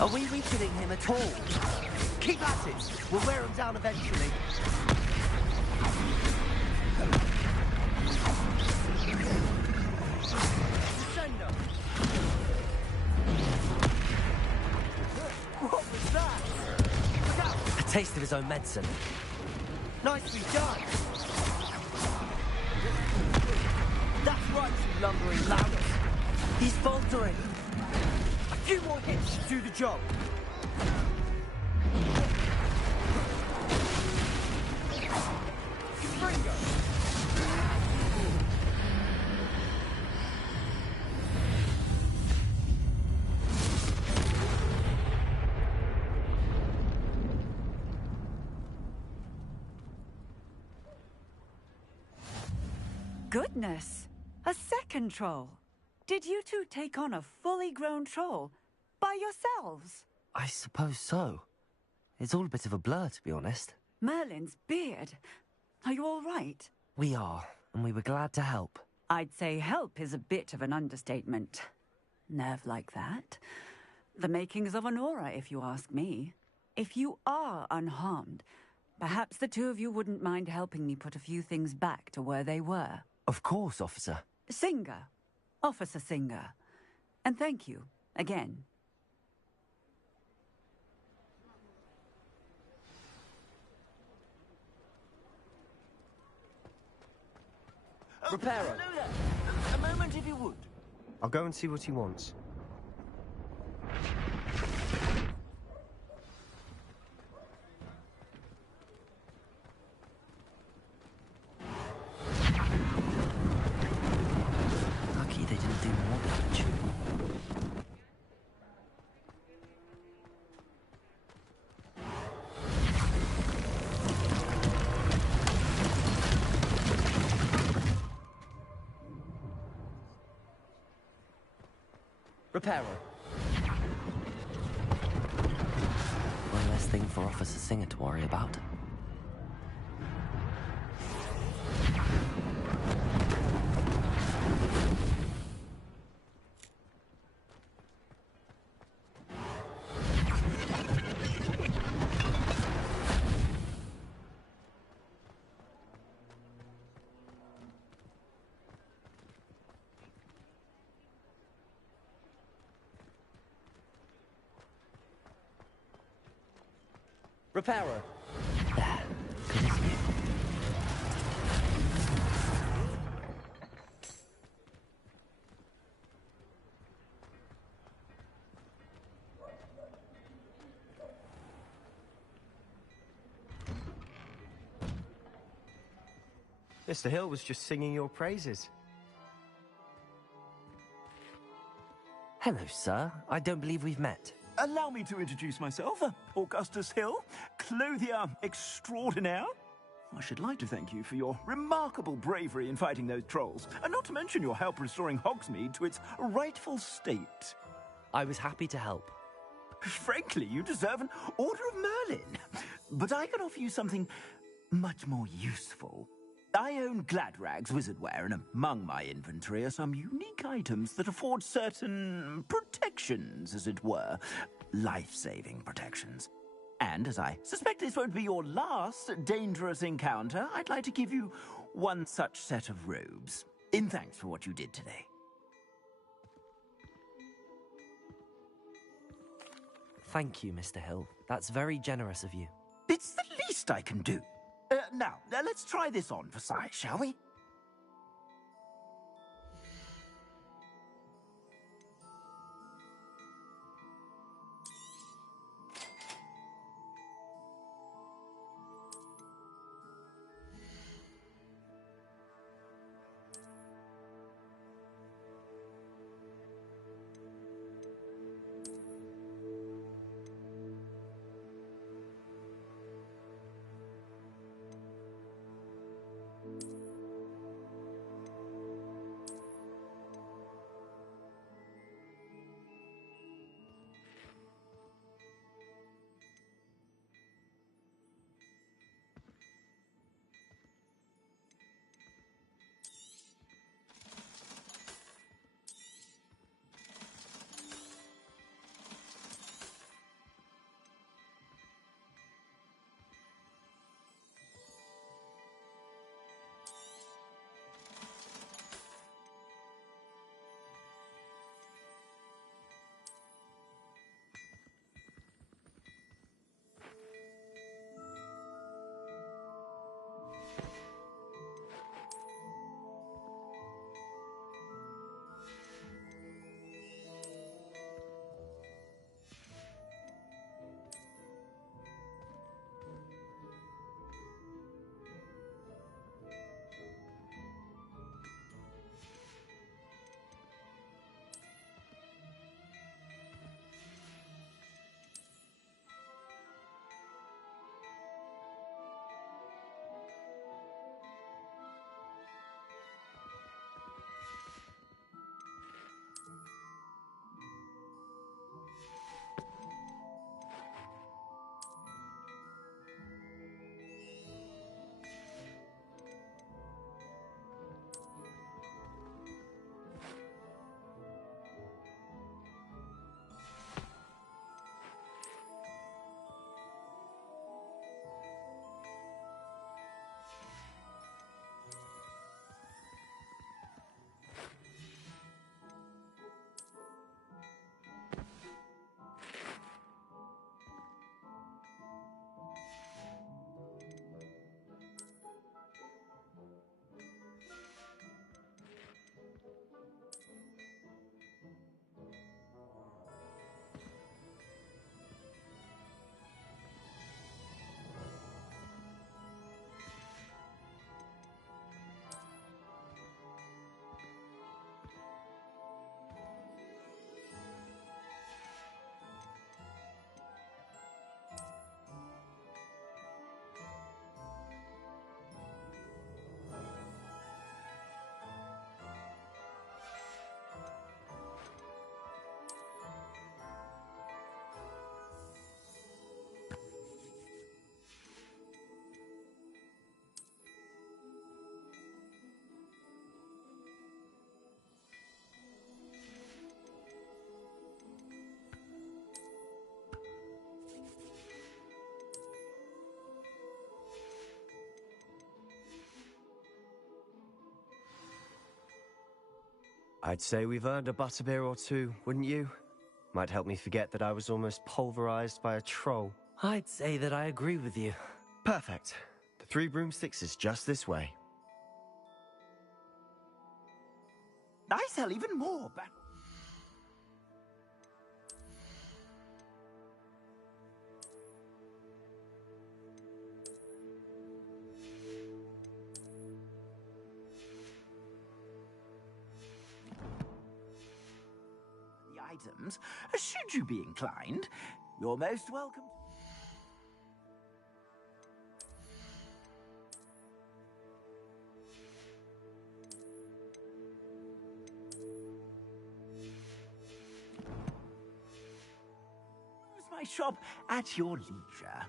Are we weakening him at all? Keep at it! We'll wear him down eventually. Descendo! What was that? Look out! A taste of his own medicine. Nicely done! That's right, you lumbering loudness. He's faltering. A few more hits to do the job. Goodness! A second troll. Did you two take on a fully grown troll by yourselves? I suppose so. It's all a bit of a blur, to be honest. Merlin's beard. Are you all right? We are, and we were glad to help. I'd say help is a bit of an understatement. Nerve like that. The makings of an aura, if you ask me. If you are unharmed, perhaps the two of you wouldn't mind helping me put a few things back to where they were. Of course, officer. Singer. Officer Singer. And thank you, again. Repairer. Hello there. A moment, if you would. I'll go and see what he wants. Lucky they didn't do more damage. Repairer. One less thing for Officer Singer to worry about. Repairer. There. Good as new. Mr. Hill was just singing your praises. Hello, sir. I don't believe we've met. Allow me to introduce myself, Augustus Hill, clothier extraordinaire. I should like to thank you for your remarkable bravery in fighting those trolls, and not to mention your help restoring Hogsmeade to its rightful state. I was happy to help. Frankly, you deserve an Order of Merlin. But I can offer you something much more useful. I own Gladrag's wizardware, and among my inventory are some unique items that afford certain protections, as it were. Life-saving protections. And as I suspect this won't be your last dangerous encounter, I'd like to give you one such set of robes, in thanks for what you did today. Thank you, Mr. Hill. That's very generous of you. It's the least I can do. Now, let's try this on for size, shall we? I'd say we've earned a butterbeer or two, wouldn't you? Might help me forget that I was almost pulverized by a troll. I'd say that I agree with you. Perfect. The 3 broomsticks is just this way. I sell even more, but... the items, should you be inclined, you're most welcome. Use my shop at your leisure.